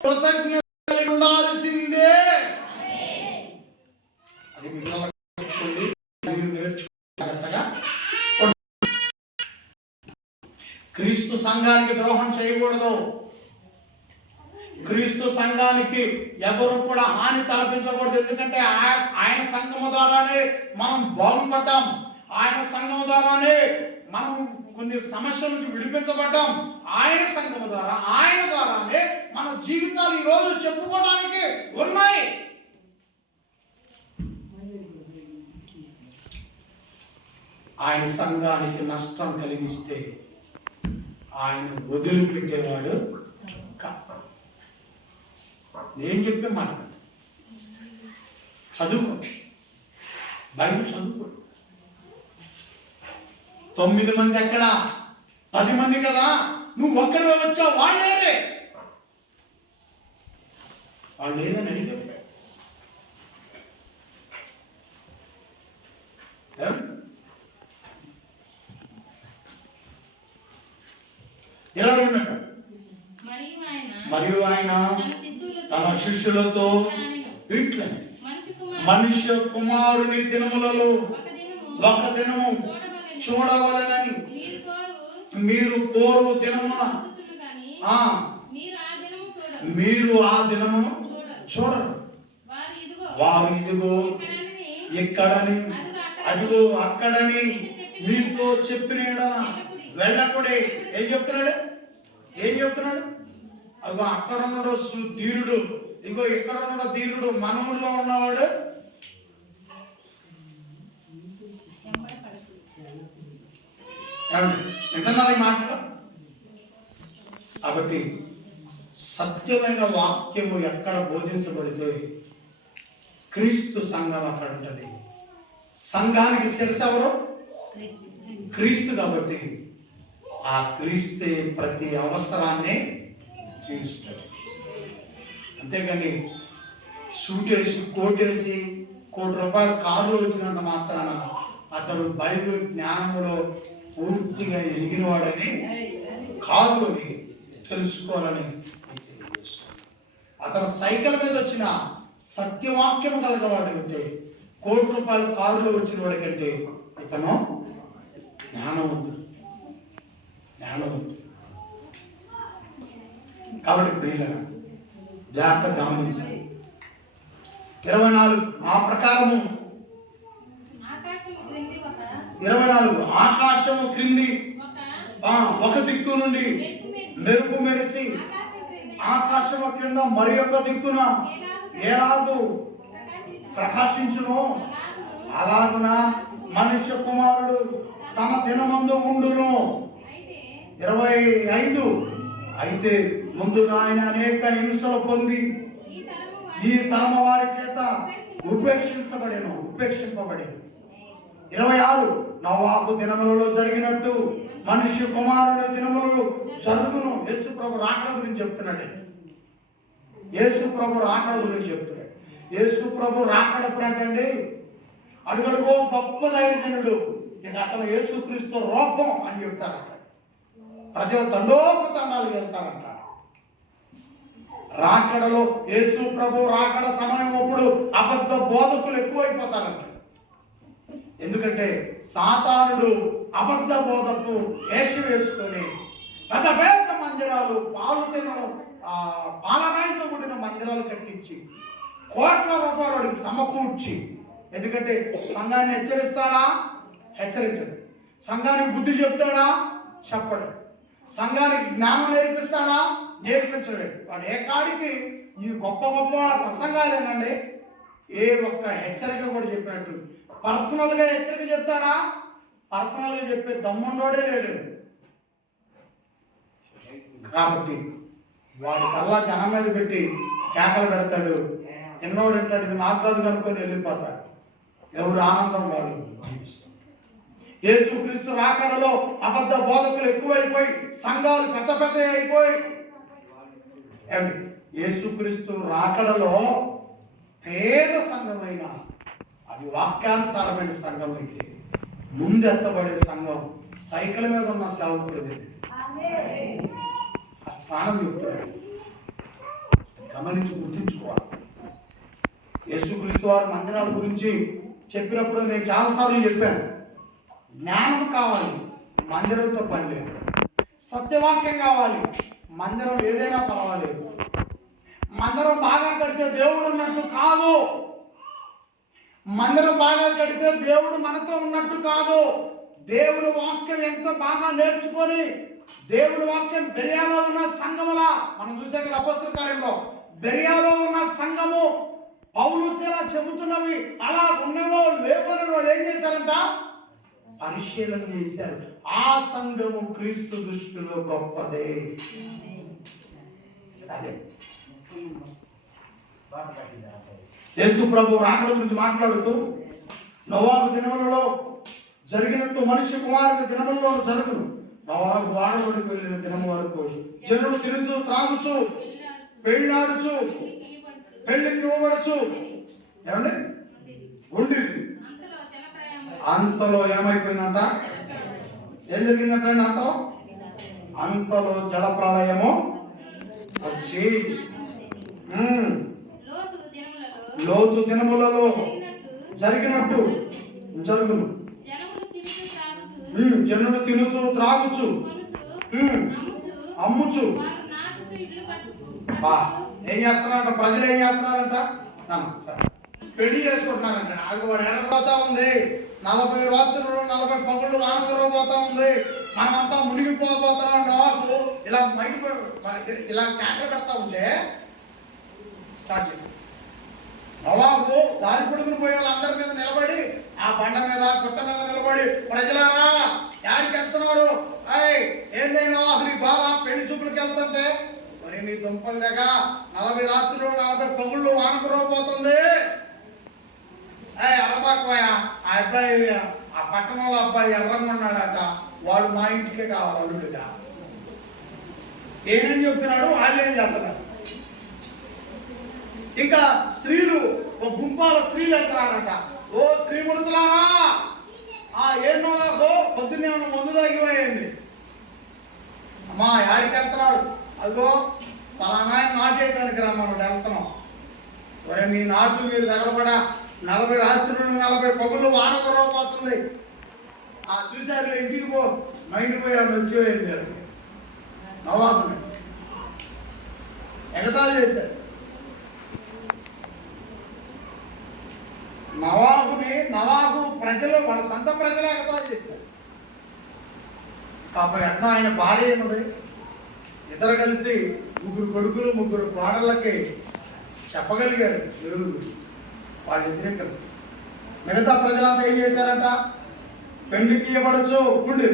కృతజ్ఞత ఉండాల్సిందే. అది నేర్చుకుంటా. క్రీస్తు సంఘానికి ద్రోహం చేయకూడదు. క్రీస్తు సంఘానికి ఎవరు కూడా హాని తలపించకూడదు. ఎందుకంటే ఆయన సంఘము ద్వారానే మనం బాగుపడ్డాం. ఆయన సంఘము ద్వారానే మనం కొన్ని సమస్యలకు విడిపించబడ్డాం. ఆయన సంఘము ద్వారా, ఆయన ద్వారానే మన జీవితాలు ఈ రోజు చెప్పుకోవడానికి ఉన్నాయి. ఆయన సంఘానికి నష్టం కలిగిస్తే ఆయన వదిలిపెట్టేవాడు కాదు. నేను చెప్పే మాట చదువుకో, బైబిల్ చదువుకో. 9 మంది ఎక్కడ? 10 మంది కదా. నువ్వు ఒక్కడే వచ్చావు, వాళ్ళేరే వాళ్ళేదని అడిగాడు. ఎలా ఉన్నాడు? మరియు ఆయన తన శిష్యులతో ఇట్లా, మనుష్య కుమారుని దినములలో ఒక దినము చూడవలనని మీరు కోరు దినమున మీరు ఆ దినమును చూడరు. వారు ఇదిగో ఇక్కడని అదిగో అక్కడని మీతో చెప్పిన వెళ్ళకుడే. ఏం చెప్తున్నాడు? అదిగో అక్కడ ఉన్నాడు ధీరుడు, ఇగో ఇక్కడ ఉన్నాడు ధీరుడు, మన ఊళ్ళో ఉన్నవాడు వింటున్నారు ఈ మాటలు. కాబట్టి సత్యమైన వాక్యము ఎక్కడ బోధించబడితే క్రీస్తు సంఘం అక్కడ ఉంటుంది. సంఘానికి శిరస్సు ఎవరు? క్రీస్తు. కాబట్టి ఆ క్రీస్తే ప్రతి అవసరాన్ని తీరుస్తాడు. అంతేగాని సూటేసి కోటేసి ₹1,00,00,000 కారులో వచ్చినంత మాత్రాన అతడు బైబిల్ జ్ఞానంలో పూర్తిగా ఎరిగినవాడని కాదు అని తెలుసుకోవాలని అతను సైకిల్ మీద వచ్చిన సత్యవాక్యం కలగవాడు అంటే ₹1,00,00,000 కారులో వచ్చిన వాడి కంటే ఇతను జ్ఞానవంతుడు. కాబట్టి ప్రియులారా జాగ్రత్తగా గమనించాలి. 24 ఆ ప్రకారము 24 ఆకాశము క్రింది ఒక దిక్కు నుండి మెరుపు మెరిసి ఆకాశము క్రింద మరి ఒక దిక్కున ఎలాగూ ప్రకాశించును అలాగున మనుష్య కుమారుడు తన దినమందు ఉండును. 25 అయితే ముందుగా ఆయన అనేక హింసలు పొంది ఈ తరము వారి చేత ఉపేక్షింపబడెను. 26 నోవాహు దినములలో జరిగినట్టు మనుష్య కుమారుని దినములు జరుగును. యేసు ప్రభు రాకడ గురించి చెప్తున్నాడు. యేసు ప్రభు రాకడ గురించి చెప్తున్నాడు. యేసు ప్రభు రాకడప్పుడు ఏంటండి, అడుగడుగో గొప్ప దైవజనుడు, ఇక అతను యేసుక్రీస్తు రూపం అని చెప్తారంట. ప్రజలు తండోపతండాలు వెళ్తారంట. రాకడలో యేసు ప్రభు రాకడ సమయం అప్పుడు అబద్ధ బోధకులు ఎక్కువైపోతారంట. ఎందుకంటే సాతానుడు అబద్ధ బోధకు వేసుకొని పెద్ద పెద్ద మందిరాలు, పాలరాయితో కూడిన మందిరాలు కట్టించి ₹1,00,00,000 సమకూర్చి, ఎందుకంటే సంఘాన్ని హెచ్చరిస్తాడా? హెచ్చరించడు. సంఘానికి బుద్ధి చెప్తాడా? చెప్పడు. సంఘానికి జ్ఞానం నేర్పిస్తాడా? నేర్పించడు. వాడు ఏ కాడికి ఈ గొప్ప గొప్ప ప్రసంగాలేనండి, ఏ ఒక్క హెచ్చరిక కూడా చెప్పినట్టు పర్సనల్గా హెచ్చరిక చెప్తాడా? పర్సనల్గా చెప్పే దమ్మున్నోడే లేడు. కాబట్టి వాడి కల్లా జనం మీద పెట్టి కేకలు పెడతాడు. ఎన్నోడు అంటాడు ఇది నాకు కాదు కనుక్కొని వెళ్ళిపోతాడు. ఎవరు ఆనందం వాళ్ళు జీవిస్తారు. యేసుక్రీస్తు రాకడలో అబద్ధ బోధకులు ఎక్కువైపోయి సంఘాలు పెద్ద పెద్ద అయిపోయి, యేసుక్రీస్తు రాకడలో పేద సంఘమైన అది వాక్యానుసారమైన సంఘం అయితే ముందెత్తబడే సంఘం సైకిల్ మీద ఉన్న సేవకుడిది ఆ స్థానం చెప్తాడు. గమనించి గుర్తుంచుకోవాలి. యేసుక్రీస్తు వారి మందిరాల గురించి చెప్పినప్పుడు నేను చాలాసార్లు చెప్పాను, జ్ఞానం కావాలి, మందిరంతో పని లేదు. సత్యవాక్యం కావాలి, మందిరం ఏదైనా పర్వాలేదు. మందిరం బాగా కడితే దేవుడు ఉన్నట్టు కాదు. మందిరం బాగా కడితే దేవుడు మనతో ఉన్నట్టు కాదు. దేవుని వాక్యం ఎంత బాగా నేర్చుకొని దేవుని వాక్యం బెరియాలో ఉన్న సంఘములా మనం చూసే కదా అపోస్తల కార్యంలో బెరియాలో ఉన్న సంఘము పౌలు శీల చెబుతున్నవి అలా ఉన్నవో లేవనో ఏం చేశారంట? పరిశీలన చేశారు. ఆ సంఘము క్రీస్తు దృష్టిలో గొప్పదే. అదే యేసు ప్రభు రాకడ గురించి మాట్లాడుతూ నోవాహు దినములలో జరిగినట్టు మనుష్య కుమారుని దినములలో జరుగును. నోవాహు వాడబడికి వెళ్ళిన దినము వరకు జనులు తిరుగుతూ త్రాగుచు పెళ్ళాడుచు పెళ్లికి ఇవ్వబడచ్చు ఏమండి ఉండి అంతలో ఏమైపోయిందంట? ఏం జరిగిందంటే అంతలో జల ప్రళయము వచ్చి లోతు దినములలో జరిగినట్టు జరుగును. జనులు తినుతూ త్రాగుచు అమ్ముచు ఏం చేస్తున్నారంట? ప్రజలు ఏం చేస్తున్నారంట? పెళ్లి చేసుకుంటున్నారంట. అది వాడు ఎర్రపోతా ఉంది. 40 రాత్రులు 40 పగుళ్ళు వాన కురవబోతా ఉంది, మనమంతా మునిగిపోబోతున్నాం. నోవాహు ఇలా ఇలా కేకలు పెడతా ఉంటే స్టార్ట్ చేయండి. నోవాహు దారి పొడుగును పోయే వాళ్ళందరి మీద నిలబడి, ఆ బండ మీద గుట్ట మీద నిలబడి, ప్రజలారా యాడికి వెళ్తున్నారు, ఏందైనా నోవాహు నీ బాధ, పెళ్లి చూపులకు వెళ్తుంటే, మరి నీ దుంపలు దగ్గర 40 రాత్రులు 40 పగుళ్ళు వాన కురవబోతుంది, అరబాకపోయా ఆ అబ్బాయి, ఆ పట్టణంలో అబ్బాయి ఎర్రంగా ఉన్నాడట, వాడు మా ఇంటికే కావాలి అల్లుడుగా. ఏమేం చెప్తున్నాడు, వాళ్ళు ఏం చేస్తున్నారు. ఇంకా స్త్రీలు, ఓ గుంపాల స్త్రీలు వెళ్తున్నారట. ఓ స్త్రీమూర్తులారా, ఏమో పొద్దున్నే మందు తాగిపోయింది, అమ్మా యాడికి వెళ్తున్నారు, అదిగో పలానా నాటేయడానికి రమ్మన్నాడు, వెళ్తున్నాం. ఒరే మీ నాటు మీరు తగలబడా, 40 రాత్రులు 40 పగుళ్ళు వాన కురవబోతుంది, చూశారు ఇంటికి పో, మైండ్ పోయి ఆవిడ వచ్చిపోయింది. నవాబుని ఎగతాళి చేశారు. నవాబు ప్రజలు, వాళ్ళ సొంత ప్రజలే ఎగతాళి చేశారు. కాబట్టి ఎట్లా ఆయన భార్య అయినది, ఇద్దరు కలిసి 3 కొడుకులు 3 కోడళ్ళకి చెప్పగలిగారు ఎరువులు, వాళ్ళు వ్యతిరేకించారు. మిగతా ప్రజలంతా ఏం చేశారంట, పెళ్లి తీయబడచ్చు ఉండి,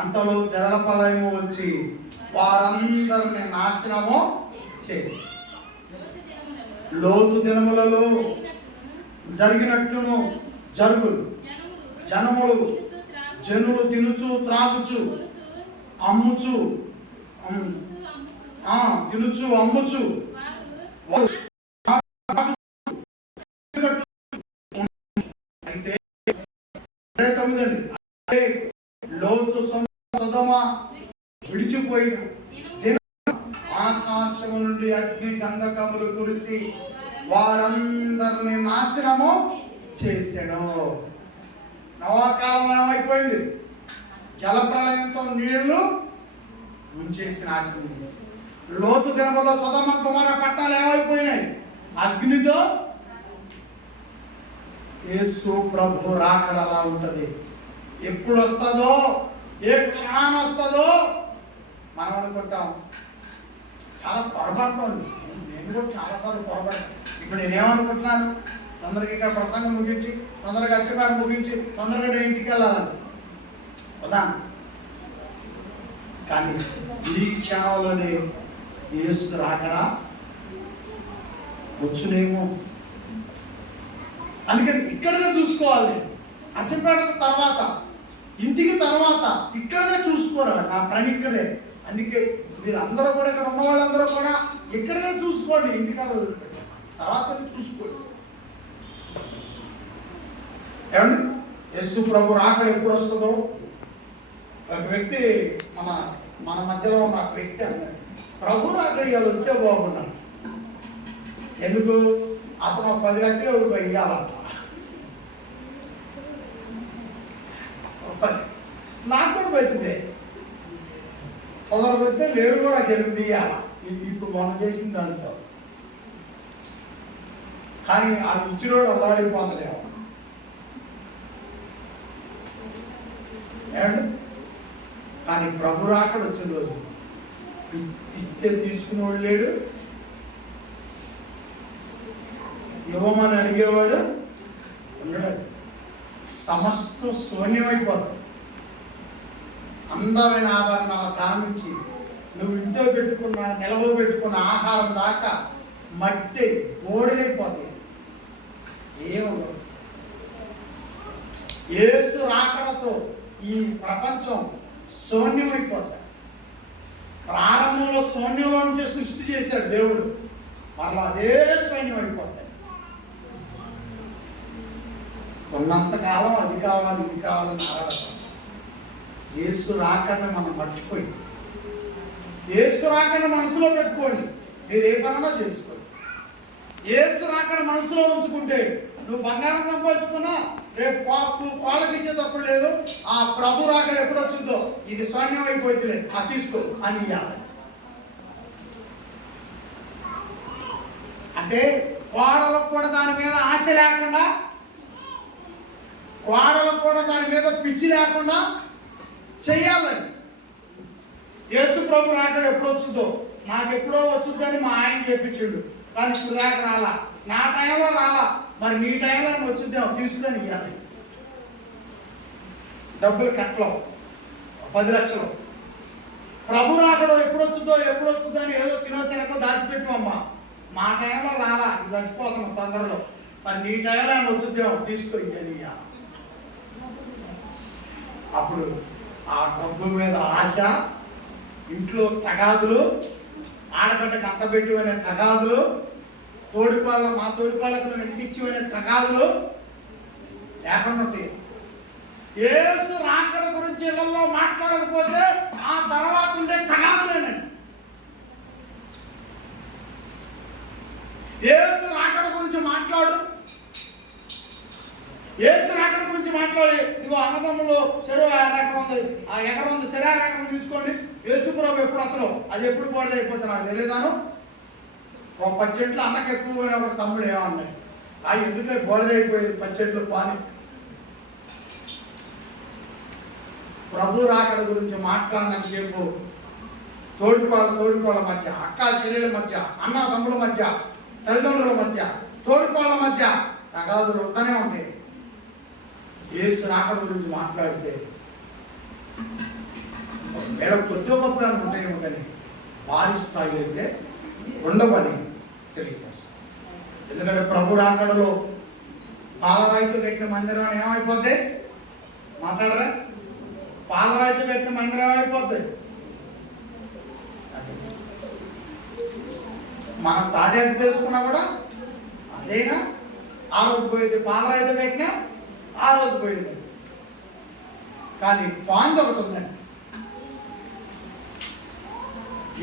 అంతలో జలప్రళయము వచ్చి వారందరిని నాశనము చేసి, లోతు దినములలో జరిగినట్లును జరుగులు, జనులు తినుచు త్రాగుచు అమ్ముచు తినుచు అమ్ముచు అయితే 9 లోతు సొదొమ విడిచిపోయిన ఆకాశము నుండి అగ్ని గంధకములు కురిసి వారందరిని నాశనము చేశాను. నవాకాలం ఏమైపోయింది, జలప్రళయంతో నీళ్లు ముంచేసి నాశనం చేశారు. లోతు దినములో సొదొమ గొమొర్రా పట్టణాలు ఏమైపోయినాయి, అగ్నితో. యేసు ప్రభు రాకడ అలా ఉంటుంది. ఎప్పుడు వస్తుందో, ఏ క్షణాన్ని వస్తుందో మనం అనుకుంటాం. చాలా పొరపడుతుంది, నేను కూడా చాలాసార్లు పొరపడతాను. ఇప్పుడు నేనేమనుకుంటున్నాను, తొందరగా ఇక్కడ ప్రసంగం ముగించి, తొందరగా అచ్చకాడ ముగించి, తొందరగా నేను ఇంటికి వెళ్ళాలని ఉదాహరణ. కానీ ఈ క్షణంలోనే యేసు రాకడ వచ్చునేమో. అందుకని ఇక్కడనే చూసుకోవాలి. అచ్చంపేట తర్వాత, ఇంటికి తర్వాత ఇక్కడనే చూసుకోరా, నా పని ఇక్కడే. అందుకే మీరు అందరూ కూడా, ఇక్కడ ఉన్న వాళ్ళందరూ కూడా ఇక్కడనే చూసుకోండి, ఇంటికాడ తర్వాత చూసుకోండి. ఏమండి, యేసు ప్రభు రాకడ ఎప్పుడు వస్తుందో. ఒక వ్యక్తి మన మధ్యలో ఉన్న ఒక వ్యక్తి అన్నాడు, ప్రభు రాకడ ఇవాళ వస్తే బాగున్నాడు. ఎందుకు, అతను 10 లక్షలు ఇవ్వాలంట. నాకు కూడా వచ్చిందే, తొందరగా వస్తే లేరు కూడా గెలుపు తీయాల. ఇప్పుడు మనం చేసిన దాంతో, కానీ అది ఇచ్చినోడు అల్లాడిపోతలేము. కానీ ప్రభు రాకడ వచ్చిన రోజు ఇస్తే తీసుకునేవాడు లేడు, ఇవ్వమని అడిగేవాడు ఉండడు. సమస్తం శూన్యమైపోతుంది. అందమైన ఆభరణాల కామించి నువ్వు ఇంట్లో పెట్టుకున్న, నిలవ పెట్టుకున్న ఆహారం దాకా మట్టి బోడిదైపోతాయి. ఏమో యేసు రాకడతో ఈ ప్రపంచం శూన్యమైపోతాయి. ప్రారంభంలో శూన్యంలో నుంచి సృష్టి చేశాడు దేవుడు, మరలా అదే శూన్యమైపోతాయి. ఉన్నంతకాలం అది కావాలి ఇది కావాలని ఆరాటం. యేసు రాకడని మనం మర్చిపోయి, యేసు రాకడని మనసులో పెట్టుకోండి. మీరు ఏ పనైనా చేసుకోండి. యేసు రాకడ మనసులో ఉంచుకుంటే నువ్వు బంగారం సంపాదించుకున్నా రేపు కోళ్ళకి ఇచ్చేటప్పుడు లేదు, ఆ ప్రభు రాకడ ఎప్పుడు వచ్చిందో ఇది శూన్యం అయిపోతుందిలే, తీసుకో అని ఇవ్వాలి. అంటే కోడలకు కూడా దాని మీద ఆశ లేకుండా, కోడలు కూడా దాని మీద పిచ్చి లేకుండా చెయ్యాలని. యేసు ప్రభు రాకడ ఎప్పుడు వచ్చుద్దో, నాకు ఎప్పుడో వచ్చుద్దని మా ఆయన చెప్పించిండు, కానీ ఇప్పుడు దాకా రాలా. నా టైంలో రాలా, మరి నీ టైంలో వచ్చిద్దాం, తీసుకొని ఇవ్వాలి. డబ్బులు కట్టలో 10 లక్షలు. ప్రభు రాకడ ఎప్పుడు వచ్చుద్దో అని ఏదో తినకో దాచిపెట్టుమమ్మా. మా టైంలో రాలా, చచ్చిపోతున్నాం తొందరలో, మరి నీ టైంలో వచ్చుద్దాం, తీసుకో ఇవ్వాలి. అప్పుడు ఆ డబ్బు మీద ఆశ, ఇంట్లో తగాదులు, ఆడబిడ్డకు అంత పెట్టి అనే తగాదులు, మా తోడికోళ్ళకు వెంటిచ్చి అనే తగాదులు లేకుండా ఉంటాయి. యేసు రాకడ గురించి ఇళ్లలో మాట్లాడకపోతే ఆ తర్వాత ఉండే తగాదులేనండి. యేసు రాకడ గురించి మాట్లాడు, యేసు రాకడ గురించి మాట్లాడి, ఇదిగో అన్నదమ్ములు చెరువు ఎకరం ఉంది, ఆ ఎకరం ఉంది, శరీర ఎకరం తీసుకోండి, యేసు ప్రభు ఎప్పుడు అతను అది ఎప్పుడు పోడదైపోతుంది నాకు తెలియదాను. ఒక 10 చెట్లు అన్నకు ఎక్కువ పోయినా ఒక తమ్ముడు ఏమన్నాయి, ఆ ఎందుకంటే బోడదైపోయేది 10 చెట్లు పాని. ప్రభు రాకడ గురించి మాట్లాడినంత చెప్పు తోడుకోళ్ళ మధ్య, అక్క చెల్లెల మధ్య, అన్న తమ్ముల మధ్య, తల్లిదండ్రుల మధ్య, తోడుకోళ్ళ మధ్య తగాదులు ఉంటూనే ఉంటాయి. యేసు రాకడ గురించి మాట్లాడితే వేళ కొద్ది గొప్పగా ఉంటాయేమో, కానీ భారీ స్థాయిలో అయితే ఉండవని తెలియజేస్తాం. ఎందుకంటే ప్రభు రాకడలో పాలరాయితో పెట్టిన మందిరం ఏమైపోద్ది? మాట్లాడరా? పాలరాయితో పెట్టిన మందిరం ఏమైపోద్ది? మనం తాటాకు చేసుకున్నా కూడా అదేనా ఆ రోజు పోయేది, పాలరాయితో పెట్టినా ఆ రోజు పోయింది. కానీ పాయింట్ ఒకటి ఉందండి,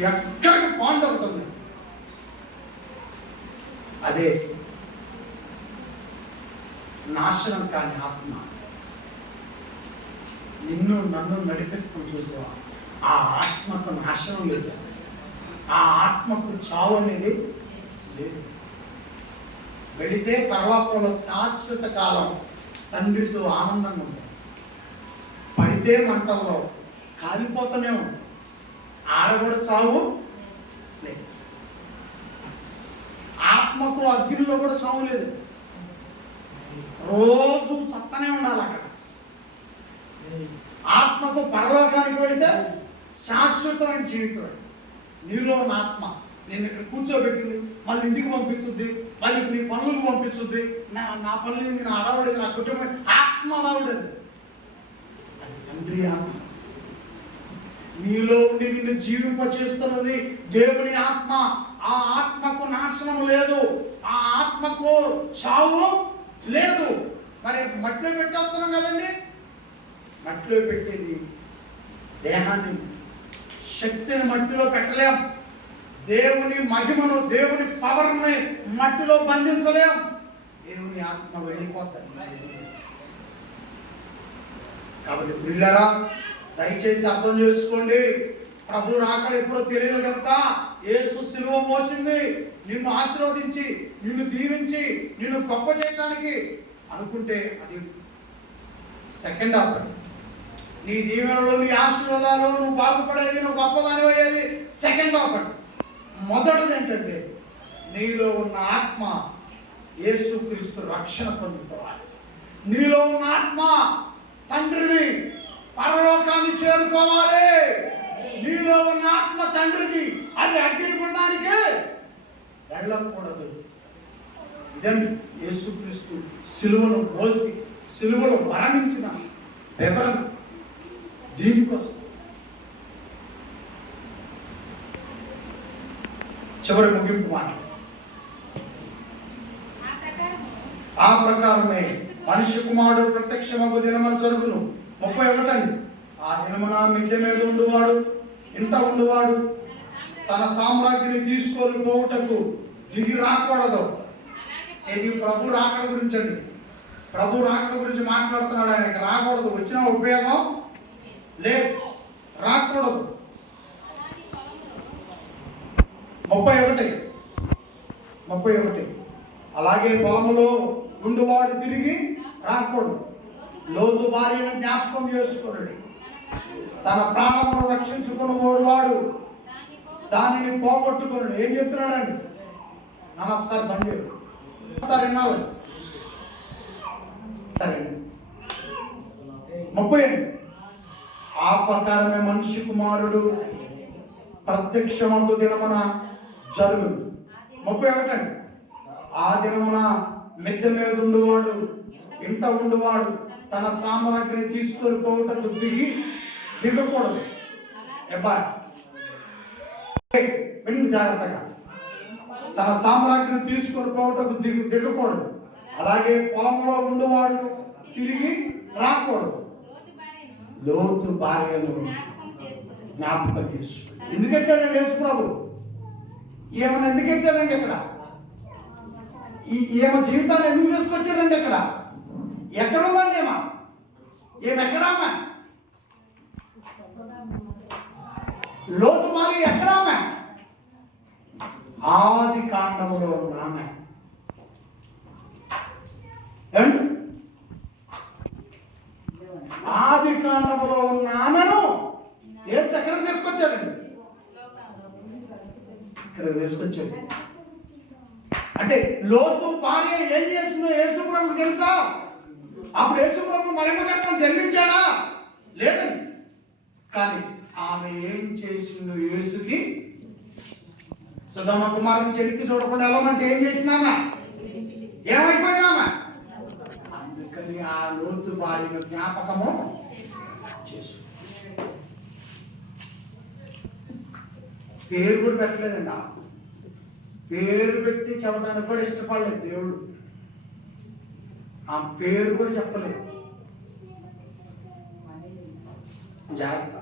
ఎక్కడికి పాయింట్ ఒకటి ఉంది, అదే నాశనం కాని ఆత్మ నిన్ను నన్ను నడిపిస్తాం చూసేవా, ఆ ఆత్మకు నాశనం లేదు, ఆ ఆత్మకు చావు అనేది లేదు. వెళితే పరలోకంలో శాశ్వత కాలం తండ్రితో ఆనందంగా ఉంటుంది. పడితే మంటల్లో కాలిపోతూనే ఉంటుంది, ఆడ కూడా చావు లేదు. ఆత్మకు అగ్నిలో కూడా చావు లేదు, రోజు చత్తనే ఉండాలి అక్కడ. ఆత్మకు పరలోకానికి వెళితే శాశ్వతమైన జీవితం. నీలో ఉన్న ఆత్మ నేను ఇక్కడ కూర్చోబెట్టింది, మళ్ళీ ఇంటికి పంపించుద్ది, మళ్ళీ నీ పనులకు పంపించుద్ది, నా పనులు నా అడవుడేది, నా కుటుంబం ఆత్మ అడవుడేది, అది తండ్రి ఆత్మ. నీలో ఉండి నిన్ను జీవింపచేస్తున్నది దేవుని ఆత్మ. ఆ ఆత్మకు నాశనం లేదు, ఆ ఆత్మకు చావు లేదు. మరి మట్టిలో పెట్టేస్తున్నాం కదండి, మట్టిలో పెట్టేది దేహాన్ని, శక్తిని మట్టిలో పెట్టలేం. దేవుని మహిమను, దేవుని పవర్ని మట్టిలో బంధించలేం. దేవుని ఆత్మ వెళ్ళిపోతాయి. కాబట్టి ప్రియులారా, దయచేసి అర్థం చేసుకోండి. ప్రభు రాకడ ఎప్పుడో తెలియదు కనుక యేసు సిలువ మోసింది నిన్ను ఆశీర్వదించి, నిన్ను దీవించి, నిన్ను గొప్ప చేయడానికి అనుకుంటే అది సెకండ్ హాఫ్. నీ దీవెనలు, నీ ఆశీర్వాదాలు, నువ్వు బాగుపడేది, నువ్వు గొప్పదాని అయ్యేది సెకండ్ హాఫ్. మొదటిది ఏంటంటే నీలో ఉన్న ఆత్మ యేసుక్రీస్తు రక్షణ పొందుకోవాలి. నీలో ఉన్న ఆత్మ తండ్రిది పరలోకాన్ని చేరుకోవాలి. నీలో ఉన్న ఆత్మ తండ్రిది, అది అగ్నిగుండానికే వెళ్ళకూడదు. ఇదండి యేసుక్రీస్తు సిలువను మోసి సిలువలో మరణించిన వివరణ. దీనికోసం చివరి ముగింపు మాట, ఆ ప్రకారమే మనిషి కుమారుడు ప్రత్యక్షమగు దినమున జరుగును. 31 ఆ దినమున మిద్దె మీద ఉండువాడు, ఇంట ఉండువాడు తన సామ్రాజ్యాన్ని తీసుకొని పోవుటకు దిగి రాకూడదు. ఇది ప్రభు రాకడ గురించి అండి. ప్రభు రాకడ గురించి మాట్లాడుతున్నాడు. ఆయనకి రాకూడదు, వచ్చిన ఉపయోగం లేదు, రాకూడదు. 31 అలాగే పొలములో గుండువాడు తిరిగి రాకూడదు. లోతు భార్యను జ్ఞాపకం చేసుకున్నాడు. తన ప్రాణమును రక్షించుకుని వాడు దానిని పోగొట్టుకున్నాడు. ఏం చెప్తున్నాడండి? నన్ను ఒకసారి బంద్ చేయండి, ఒకసారి వినాలి. సరే 30 ఆ ప్రకారమే మనిషి కుమారుడు ప్రత్యక్షమగు దినమున జరుగును. 31 ఆ దినమున మిద్దె మీద ఉండువాడు ఇంట ఉండువాడు తన సామ్రాజ్ఞిని తీసుకొని పోవుటకు దిగకూడదు. విని జాగ్రత్తగా. తన సామ్రాజ్ఞిని తీసుకొని పోవుటకు దిగకూడదు. అలాగే పొలంలో ఉండువాడు తిరిగి రాకూడదు. లోతు భార్యను జ్ఞాపకం చేసుకోండి. ఎందుకు ఎత్తాడండి యేసు ప్రభు? ఏమన్నా ఎందుకు ఎత్తాడండి ఇక్కడ? ఈమె జీవితాన్ని ఎందుకు తీసుకొచ్చాడండి ఇక్కడ? ఎక్కడ ఉందండి ఏమ ఎక్కడామా? లోతు భార్య ఎక్కడామా? ఆది కాండములో ఉన్నామె. ఆది కాండములో ఉన్న ఆమెను యేసు ఎక్కడికి తీసుకొచ్చాడండి? ఇక్కడికి తీసుకొచ్చాడు. అంటే లోతు భార్య ఏం చేస్తుందో యేసు ప్రభువుకు తెలుసా? అప్పుడు యేసు ప్రభు మరణగతం జన్మించాడా? లేదండి. కానీ ఆమె ఏం చేసిందో యేసుకి, సుధమ్మ కుమారుని చెరికి చూడకుండా వెళ్ళమంటే ఏం చేసిందామా? ఏమైపోయిందామా? అందుకని ఆ లోతు భార్యను జ్ఞాపకము చేసు. పేరు కూడా పెట్టలేదండి. ఆ పేరు పెట్టి చెప్పడానికి కూడా ఇష్టపడలేదు దేవుడు. ఆ పేరు కూడా చెప్పలేదు. జాగ్రత్త.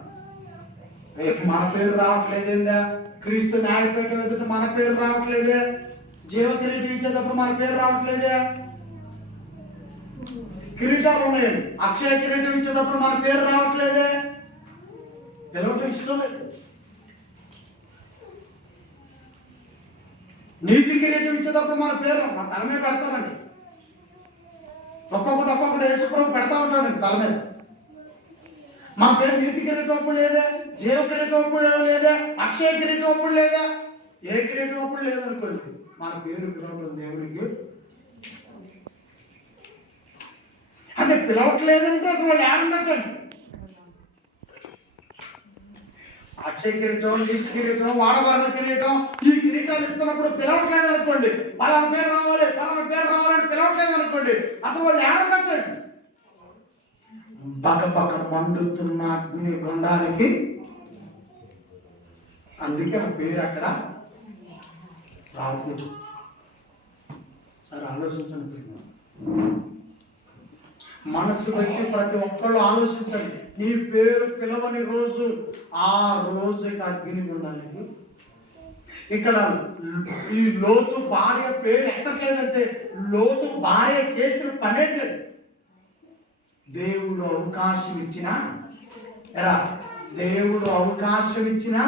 రేపు మన పేరు రావట్లేదేందా? క్రీస్తు న్యాయపీఠం ఎదుట మన పేరు రావట్లేదే? జీవ కిరీటం ఇచ్చేటప్పుడు మన పేరు రావట్లేదే? కిరీటాలు ఉన్నాయండి, అక్షయ కిరీటం ఇచ్చేటప్పుడు మన పేరు రావట్లేదే? పిలవటం ఇష్టం లేదు. నీతి కిరీటం ఇచ్చేటప్పుడు మన పేరు మన తల మీద పెడతానండి. ఒక్కొక్కటి యేసుప్రభు పెడతా ఉంటాడండి తల మీద. మన పేరు నీతి కిరీటం అప్పుడు లేదే, జీవ కిరీటం అప్పుడు లేదే, అక్షయ కిరీటం అప్పుడు లేదే, ఏ కిరీటం అప్పుడు లేదనుకోండి, మన పేరు పిలవటం దేవుడికి. అంటే పిలవట్లేదంటే అసలు వాళ్ళు ఏడున్నట్టండి. అక్షయ కిరీటం, నీతి కిరీటం, వాడవారిన కిరీటం, ఈ కిరీటాలు ఇస్తున్నప్పుడు పిలవట్లేదు అనుకోండి, పలానా పేరు రావాలి అని పిలవట్లేదు అనుకోండి, అసలు వాళ్ళు ఏడున్నట్టండి. పక్క మండుతున్న అగ్ని గుండానికి. అందుకే ఆ పేరు అక్కడ రావట్లేదు. సరే ఆలోచించండి. మనసు బట్టి ప్రతి ఒక్కళ్ళు ఆలోచించండి. నీ పేరు పిలవని రోజు ఆ రోజుకి అగ్ని గుండానికి. ఇక్కడ ఈ లోతు భార్య పేరు ఎక్కట్లేదంటే లోతు భార్య చేసిన పనేంటండి? దేవుడు అవకాశం ఇచ్చినా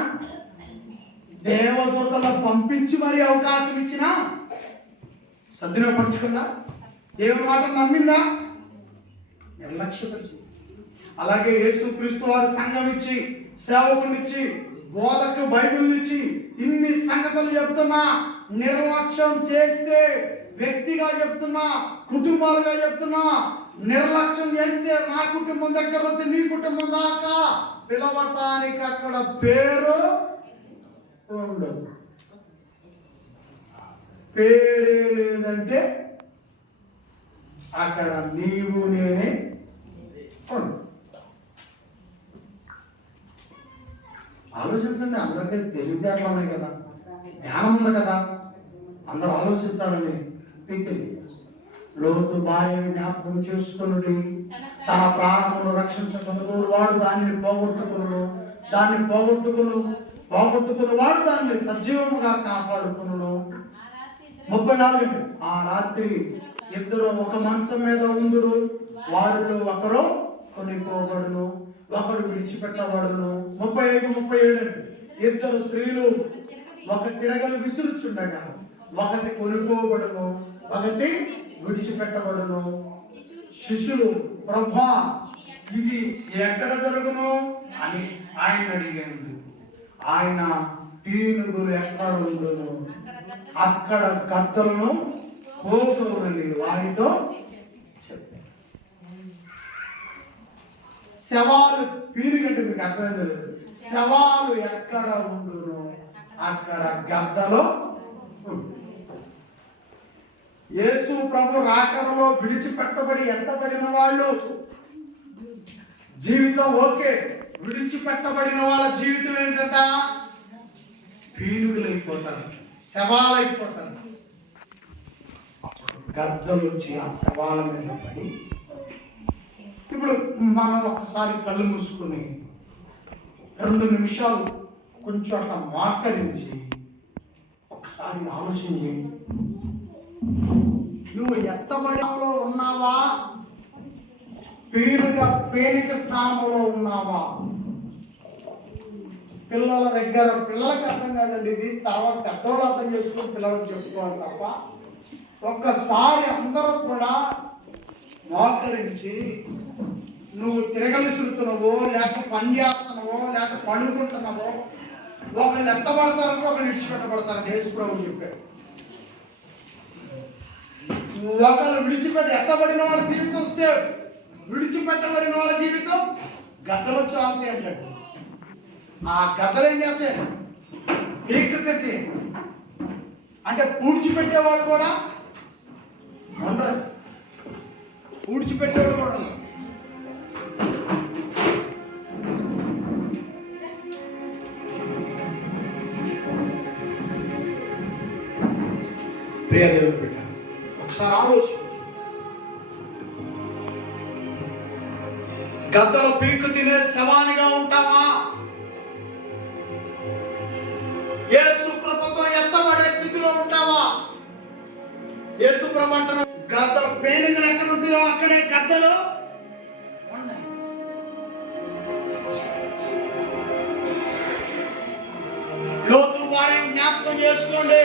దేవదూతలు పంపించి మరి అవకాశం ఇచ్చినా సద్వినియోగపరుచుకుందా? దేవుని మాట నమ్మిందా? నిర్లక్ష్యపరిచింది. అలాగే యేసుక్రీస్తు వారి సంఘం ఇచ్చి, సేవకునిచ్చి, బోధకు బైబిల్ ఇచ్చి ఇన్ని సంగతులు చెప్తున్నా నిర్లక్ష్యం చేస్తే, వ్యక్తిగా చెప్తున్నా, కుటుంబాలుగా చెప్తున్నా, నిర్లక్ష్యం చేస్తే నా కుటుంబం దగ్గర వచ్చి నీ కుటుంబం దాకా పిలవటానికి అక్కడ పేరు ఉండదు. పేరే లేదంటే అక్కడ నీవు నేనే ఉండు. ఆలోచించండి. అందరికీ తెలివితేటలు ఉన్నాయి కదా, జ్ఞానం ఉంది కదా, అందరూ ఆలోచించాలని మీకు. లోతు భార్యను జ్ఞాపకం చేసుకుని తన ప్రాణమును రక్షించుకుని వాడు దానిని పోగొట్టుకుని వాడు దాన్ని సజీవముగా కాపాడుకును. 34 ఆ రాత్రి ఇద్దరు ఒక మంచం మీద ఉందురు, వారిలో ఒకరు కొనిపోబడును, ఒకడు విడిచిపెట్టబడును. 35, 37 ఇద్దరు స్త్రీలు ఒక తిరగలు విసురుచుండగా ఒకటి కొనిపోబడును, ఒకటి విడిచిపెట్టబడును. శిష్యులు ప్రభువా ఇది ఎక్కడ జరుగును అని ఆయన అడిగాను. ఆయన పీనుగులు ఎక్కడ ఉండును అక్కడ గద్దలను పోగొని వారితో చెప్పారు. శవాలు పీనుగంటే మీకు అర్థమైంది. శవాలు ఎక్కడ ఉండును అక్కడ గద్దలో. యేసు ప్రభు రాకడలో విడిచిపెట్టబడి ఎత్తబడిన వాళ్ళు జీవితం ఓకే, విడిచిపెట్టబడిన వాళ్ళ జీవితం ఏంటంట? పీనుగులు అయిపోతారు, శవాలు అయిపోతారు. గద్దలు వచ్చి ఆ శవాల మీద పడి. ఇప్పుడు మనం ఒకసారి కళ్ళు మూసుకుని 2 నిమిషాలు కొంచెం అట్లా మోకరించి ఒకసారి ఆలోచన చేయి. నువ్వు ఎత్తబడిలో ఉన్నావా, పేనిక స్థానంలో ఉన్నావా? పిల్లల దగ్గర పిల్లలకి అర్థం కాదండి ఇది, తర్వాత పెద్దవాళ్ళు అర్థం చేసుకుని పిల్లలకు చెప్పుకోవాలి తప్ప. ఒక్కసారి అందరూ కూడా మోకరించి నువ్వు తిరగలిస్తున్నావో లేక పని చేస్తున్నావో లేక పడుకుంటున్నావో, ఒకళ్ళు ఎత్తబడతారంటే ఒకళ్ళు విడిచిపెట్టబడతారు. యేసు ప్రభువు చెప్పాడు. ఒకళ్ళు విడిచిపెట్టి ఎత్తబడిన వాళ్ళ జీవితం సేవ్, విడిచిపెట్టబడిన వాళ్ళ జీవితం గద్దలు వచ్చి ఆగుతాయి అంటాడు. ఆ గద్దలు ఏం చేస్తాయి? పీక్కి అంటే పూడ్చిపెట్టేవాళ్ళు కూడా ఉండరు, పూడ్చిపెట్టేవాళ్ళు కూడా ఉండరు. ప్రియదేవుడు బిడ్డ, ఒకసారి ఆలోచించు. గద్దలు పీకు తినే శవానిగా ఉంటావా? యేసు కృపతో ఎత్తబడే స్థితిలో ఉంటావా? యేసు ప్రభు అంటున్న గద్దలు పేనుగులు ఎక్కడ ఉంటాయో అక్కడే గద్దలు ఉంటాయి. లోతు భార్యను జ్ఞాపకం చేసుకోండి.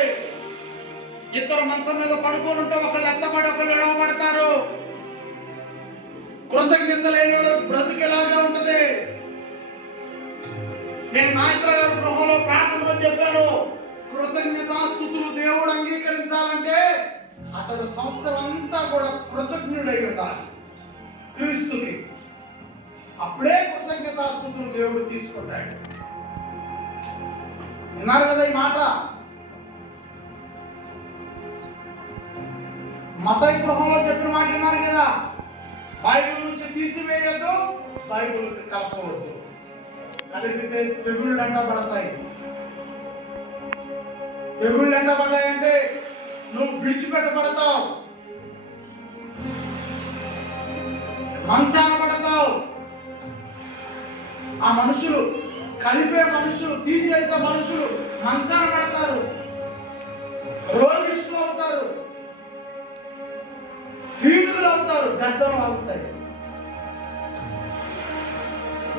ఇద్దరు మంచం మీద పడుకొని ఉంటే ఒకళ్ళు ఎత్తబడి ఒకళ్ళు ఎడవబడతారు. కృతజ్ఞత లేని బ్రతికేలాగా ఉంటది. నేను నాయకుల గారి గృహంలో ప్రార్థనలో చెప్పాను, కృతజ్ఞతాస్తుతులు దేవుడు అంగీకరించాలంటే అతడు సంవత్సరం అంతా కూడా కృతజ్ఞుడై ఉండాలి క్రీస్తుకి. అప్పుడే కృతజ్ఞతాస్తుతులు దేవుడు తీసుకుంటాడు. విన్నారు కదా ఈ మాట? మత్తయి గృహంలో చెప్పిన మాట విన్నారు కదా, బైబిల్ నుంచి తీసివేయద్దు, బైబిల్ కలపవద్దు. కలిపితే తెగుళ్ళు ఎండబడతాయి. తెగుళ్ళు ఎండబడ్డాయంటే నువ్వు విడిచిపెట్టబడతావు, మంచాన పడతావు. ఆ మనుషులు కలిపే మనుషులు, తీసేసే మనుషులు మంచాన పడతారు, రోగిష్ఠులు అవుతారు, పీనుగులు అవుతారు, గద్దలు అవుతాయి.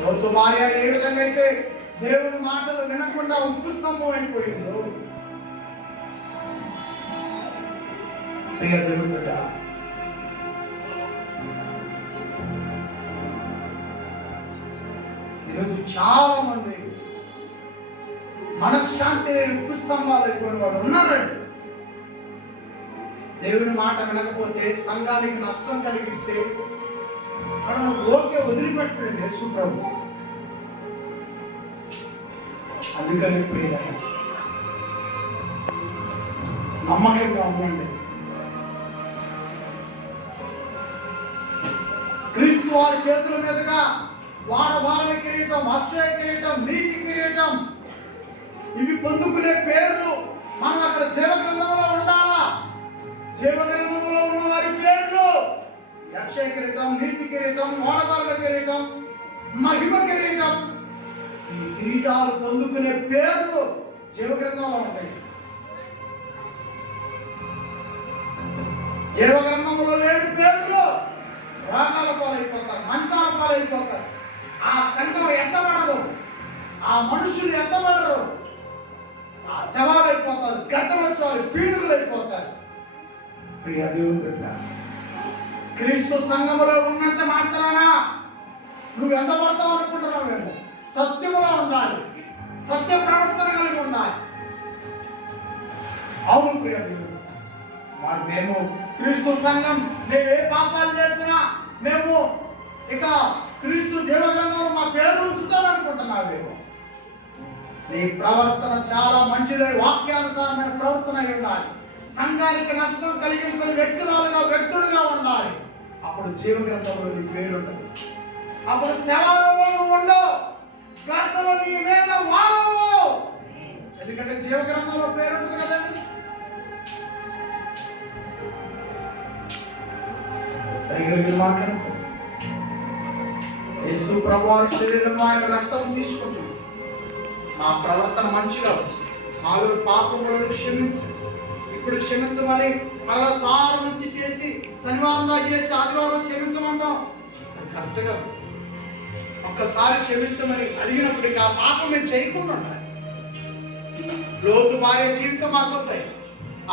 లోతు భార్య ఏ విధంగా అయితే దేవుని మాటలు వినకుండా ఉప్పు స్తంభం అయిపోయిందో, ప్రియ దేవుని బిడ్డ, ఈరోజు చాలా మంది మనశ్శాంతి లేని ఉప్పు స్తంభాలు అయిపోయిన వాళ్ళు ఉన్నారండి. దేవుని మాట వినకపోతే, సంఘానికి నష్టం కలిగిస్తే మనం ఓకే వదిలిపెట్టండి యేసు ప్రభు. అందుకని ప్రియులారా, నమ్మకంగా ఉండండి. క్రీస్తు వారి చేతుల మీదుగా వాడవారణ కిరీటం, అక్షయ కిరీటం, నీతి కిరీటం ఇవి పొందుకునే పేర్లు మనం అక్కడ జీవగ్రంథంలో ఉండాలా. జీవగ్రంథంలో ఉన్న వారి పేర్లు అక్షయ కిరీటం, నీతి కిరీటం, వాడవారణ కిరీటం, మహిమ కిరీటం, ఈ కిరీటాలు పొందుకునే పేర్లు జీవగ్రంథంలో ఉంటాయి. జీవగ్రంథంలో లేని పేర్లు రోగాల పాలైపోతారు, మంచాల పాలైపోతారు. ఆ సంఘం ఎత్తబడదు, ఆ మనుషులు ఎత్తబడరు, ఆ శవాలు అయిపోతారు, గద్దలు వచ్చేవాళ్ళు పీనుగులు అయిపోతారు. ప్రియ దేవుని బిడ్డ, క్రీస్తు సంఘములో ఉన్నంత మాత్రాన నువ్వు ఎంత పడతావు అనుకుంటున్నావు? మేము సత్యములో ఉండాలి, సత్య ప్రవర్తన కలిగి ఉండాలి. అవును ప్రియ, మేము క్రీస్తు సంఘం, మేము ఏ పాపాలు చేసినా మేము ఇక క్రీస్తు జీవగ్రంథంలో మా పేరు ఉంచుతాం అనుకుంటున్నావు. మేము నీ ప్రవర్తన చాలా మంచిది, వాక్యానుసారమైన ప్రవర్తన ఉండాలి. సంఘానికి నష్టం కలిగించని వ్యక్తుడుగా ఉండాలి. అప్పుడు జీవగ్రంథంలో నీ పేరు ఉంటుంది. అప్పుడు శవాలలో నువ్వు ఉండవు, గద్దలు నీ మీద వాలవు. ఎందుకంటే జీవగ్రంథంలో పేరు ఉంటుంది కదండి. యేసు ప్రభువారి శరీరంలో ఆయన రక్తం తీసుకుంటుంది. మా ప్రవర్తన మంచిగా మాలో పాపములను క్షమించు, ఇప్పుడు క్షమించమని మరలా సారం నుంచి చేసి శనివారంగా చేసి ఆదివారం క్షమించమంటాం. అది కరెక్ట్ కాదు. ఒక్కసారి క్షమించమని అడిగినప్పుడు ఇక ఆ పాపం మేము చేయకుండా ఉండాలి. లోతు భార్య జీవితం మాకొద్దాయి,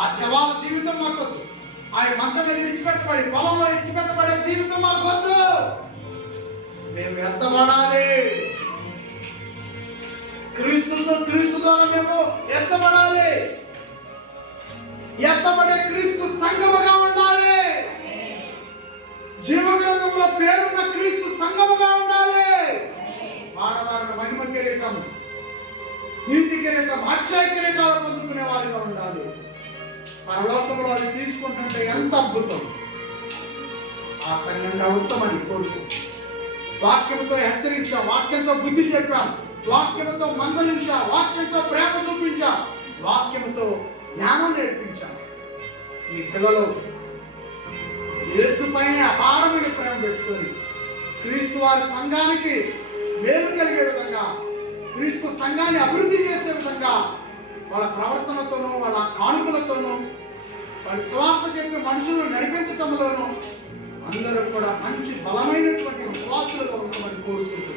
ఆ శవాల జీవితం మాకొద్దు, ఆ మంచం మీద విడిచిపెట్టబడి పొలంలో విడిచిపెట్టబడే జీవితం మాకొద్దు. మేము ఎత్తబడాలి, క్రీస్తు ద్వారా మేము ఎత్తబడాలి. ఎత్తబడే క్రీస్తు సంఘముగా ఉండాలి. జీవగ్రంథంలో పేరున్న క్రీస్తు సంఘముగా ఉండాలి. ఆడవారిని మహిమ కిరీటం, నీతి కిరీటం, అక్షయ కిరీటాలు పొందుకునే వారిగా ఉండాలి. పరలోకంలో అవి తీసుకుంటుంటే ఎంత అద్భుతం. ఆ సంఘంగా ఉంచమని కోరుకు. వాక్యంతో హెచ్చరించా, వాక్యంతో బుద్ధి చెప్పా, వాక్యంతో మందలించా, వాక్యంతో ప్రేమ చూపించా, వాక్యంతో జ్ఞానం నేర్పించా. ఈ పిల్లలు యేసు పైన అపారమైన ప్రేమ పెట్టుకొని క్రీస్తు వారి సంఘానికి మేలు కలిగే విధంగా, క్రీస్తు సంఘాన్ని అభివృద్ధి చేసే విధంగా వాళ్ళ ప్రవర్తనతోనూ వాళ్ళ కానుకలతోనూ వాళ్ళ స్వార్థ చెప్పి మనుషులను నడిపించటంలోనూ అందరూ కూడా మంచి బలమైనటువంటి విశ్వాసులుగా ఉండమని కోరుకుంటూ,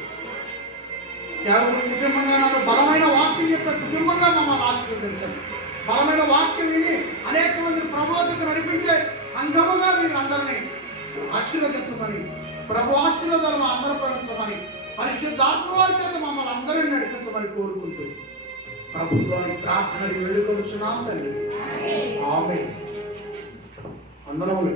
సేవకుడి కుటుంబంగా నన్ను బలమైన వాక్యం చెప్పే కుటుంబంగా మమ్మల్ని ఆశీర్వదించండి. బలమైన వాక్యం విని అనేక మంది ప్రభువుకు నడిపించే సంఘముగా మీరు అందరినీ ఆశీర్వదించమని, ప్రభు ఆశీర్వాదాలను అందరిపై ఉంచమని, పరిశుద్ధాత్మ వారి చేత మమ్మల్ని అందరినీ నడిపించమని కోరుకుంటూ ప్రభుత్వానికి ప్రార్థనలు వేడుకొచ్చున్నాం తండ్రి. ఆమేన్. వందనములు.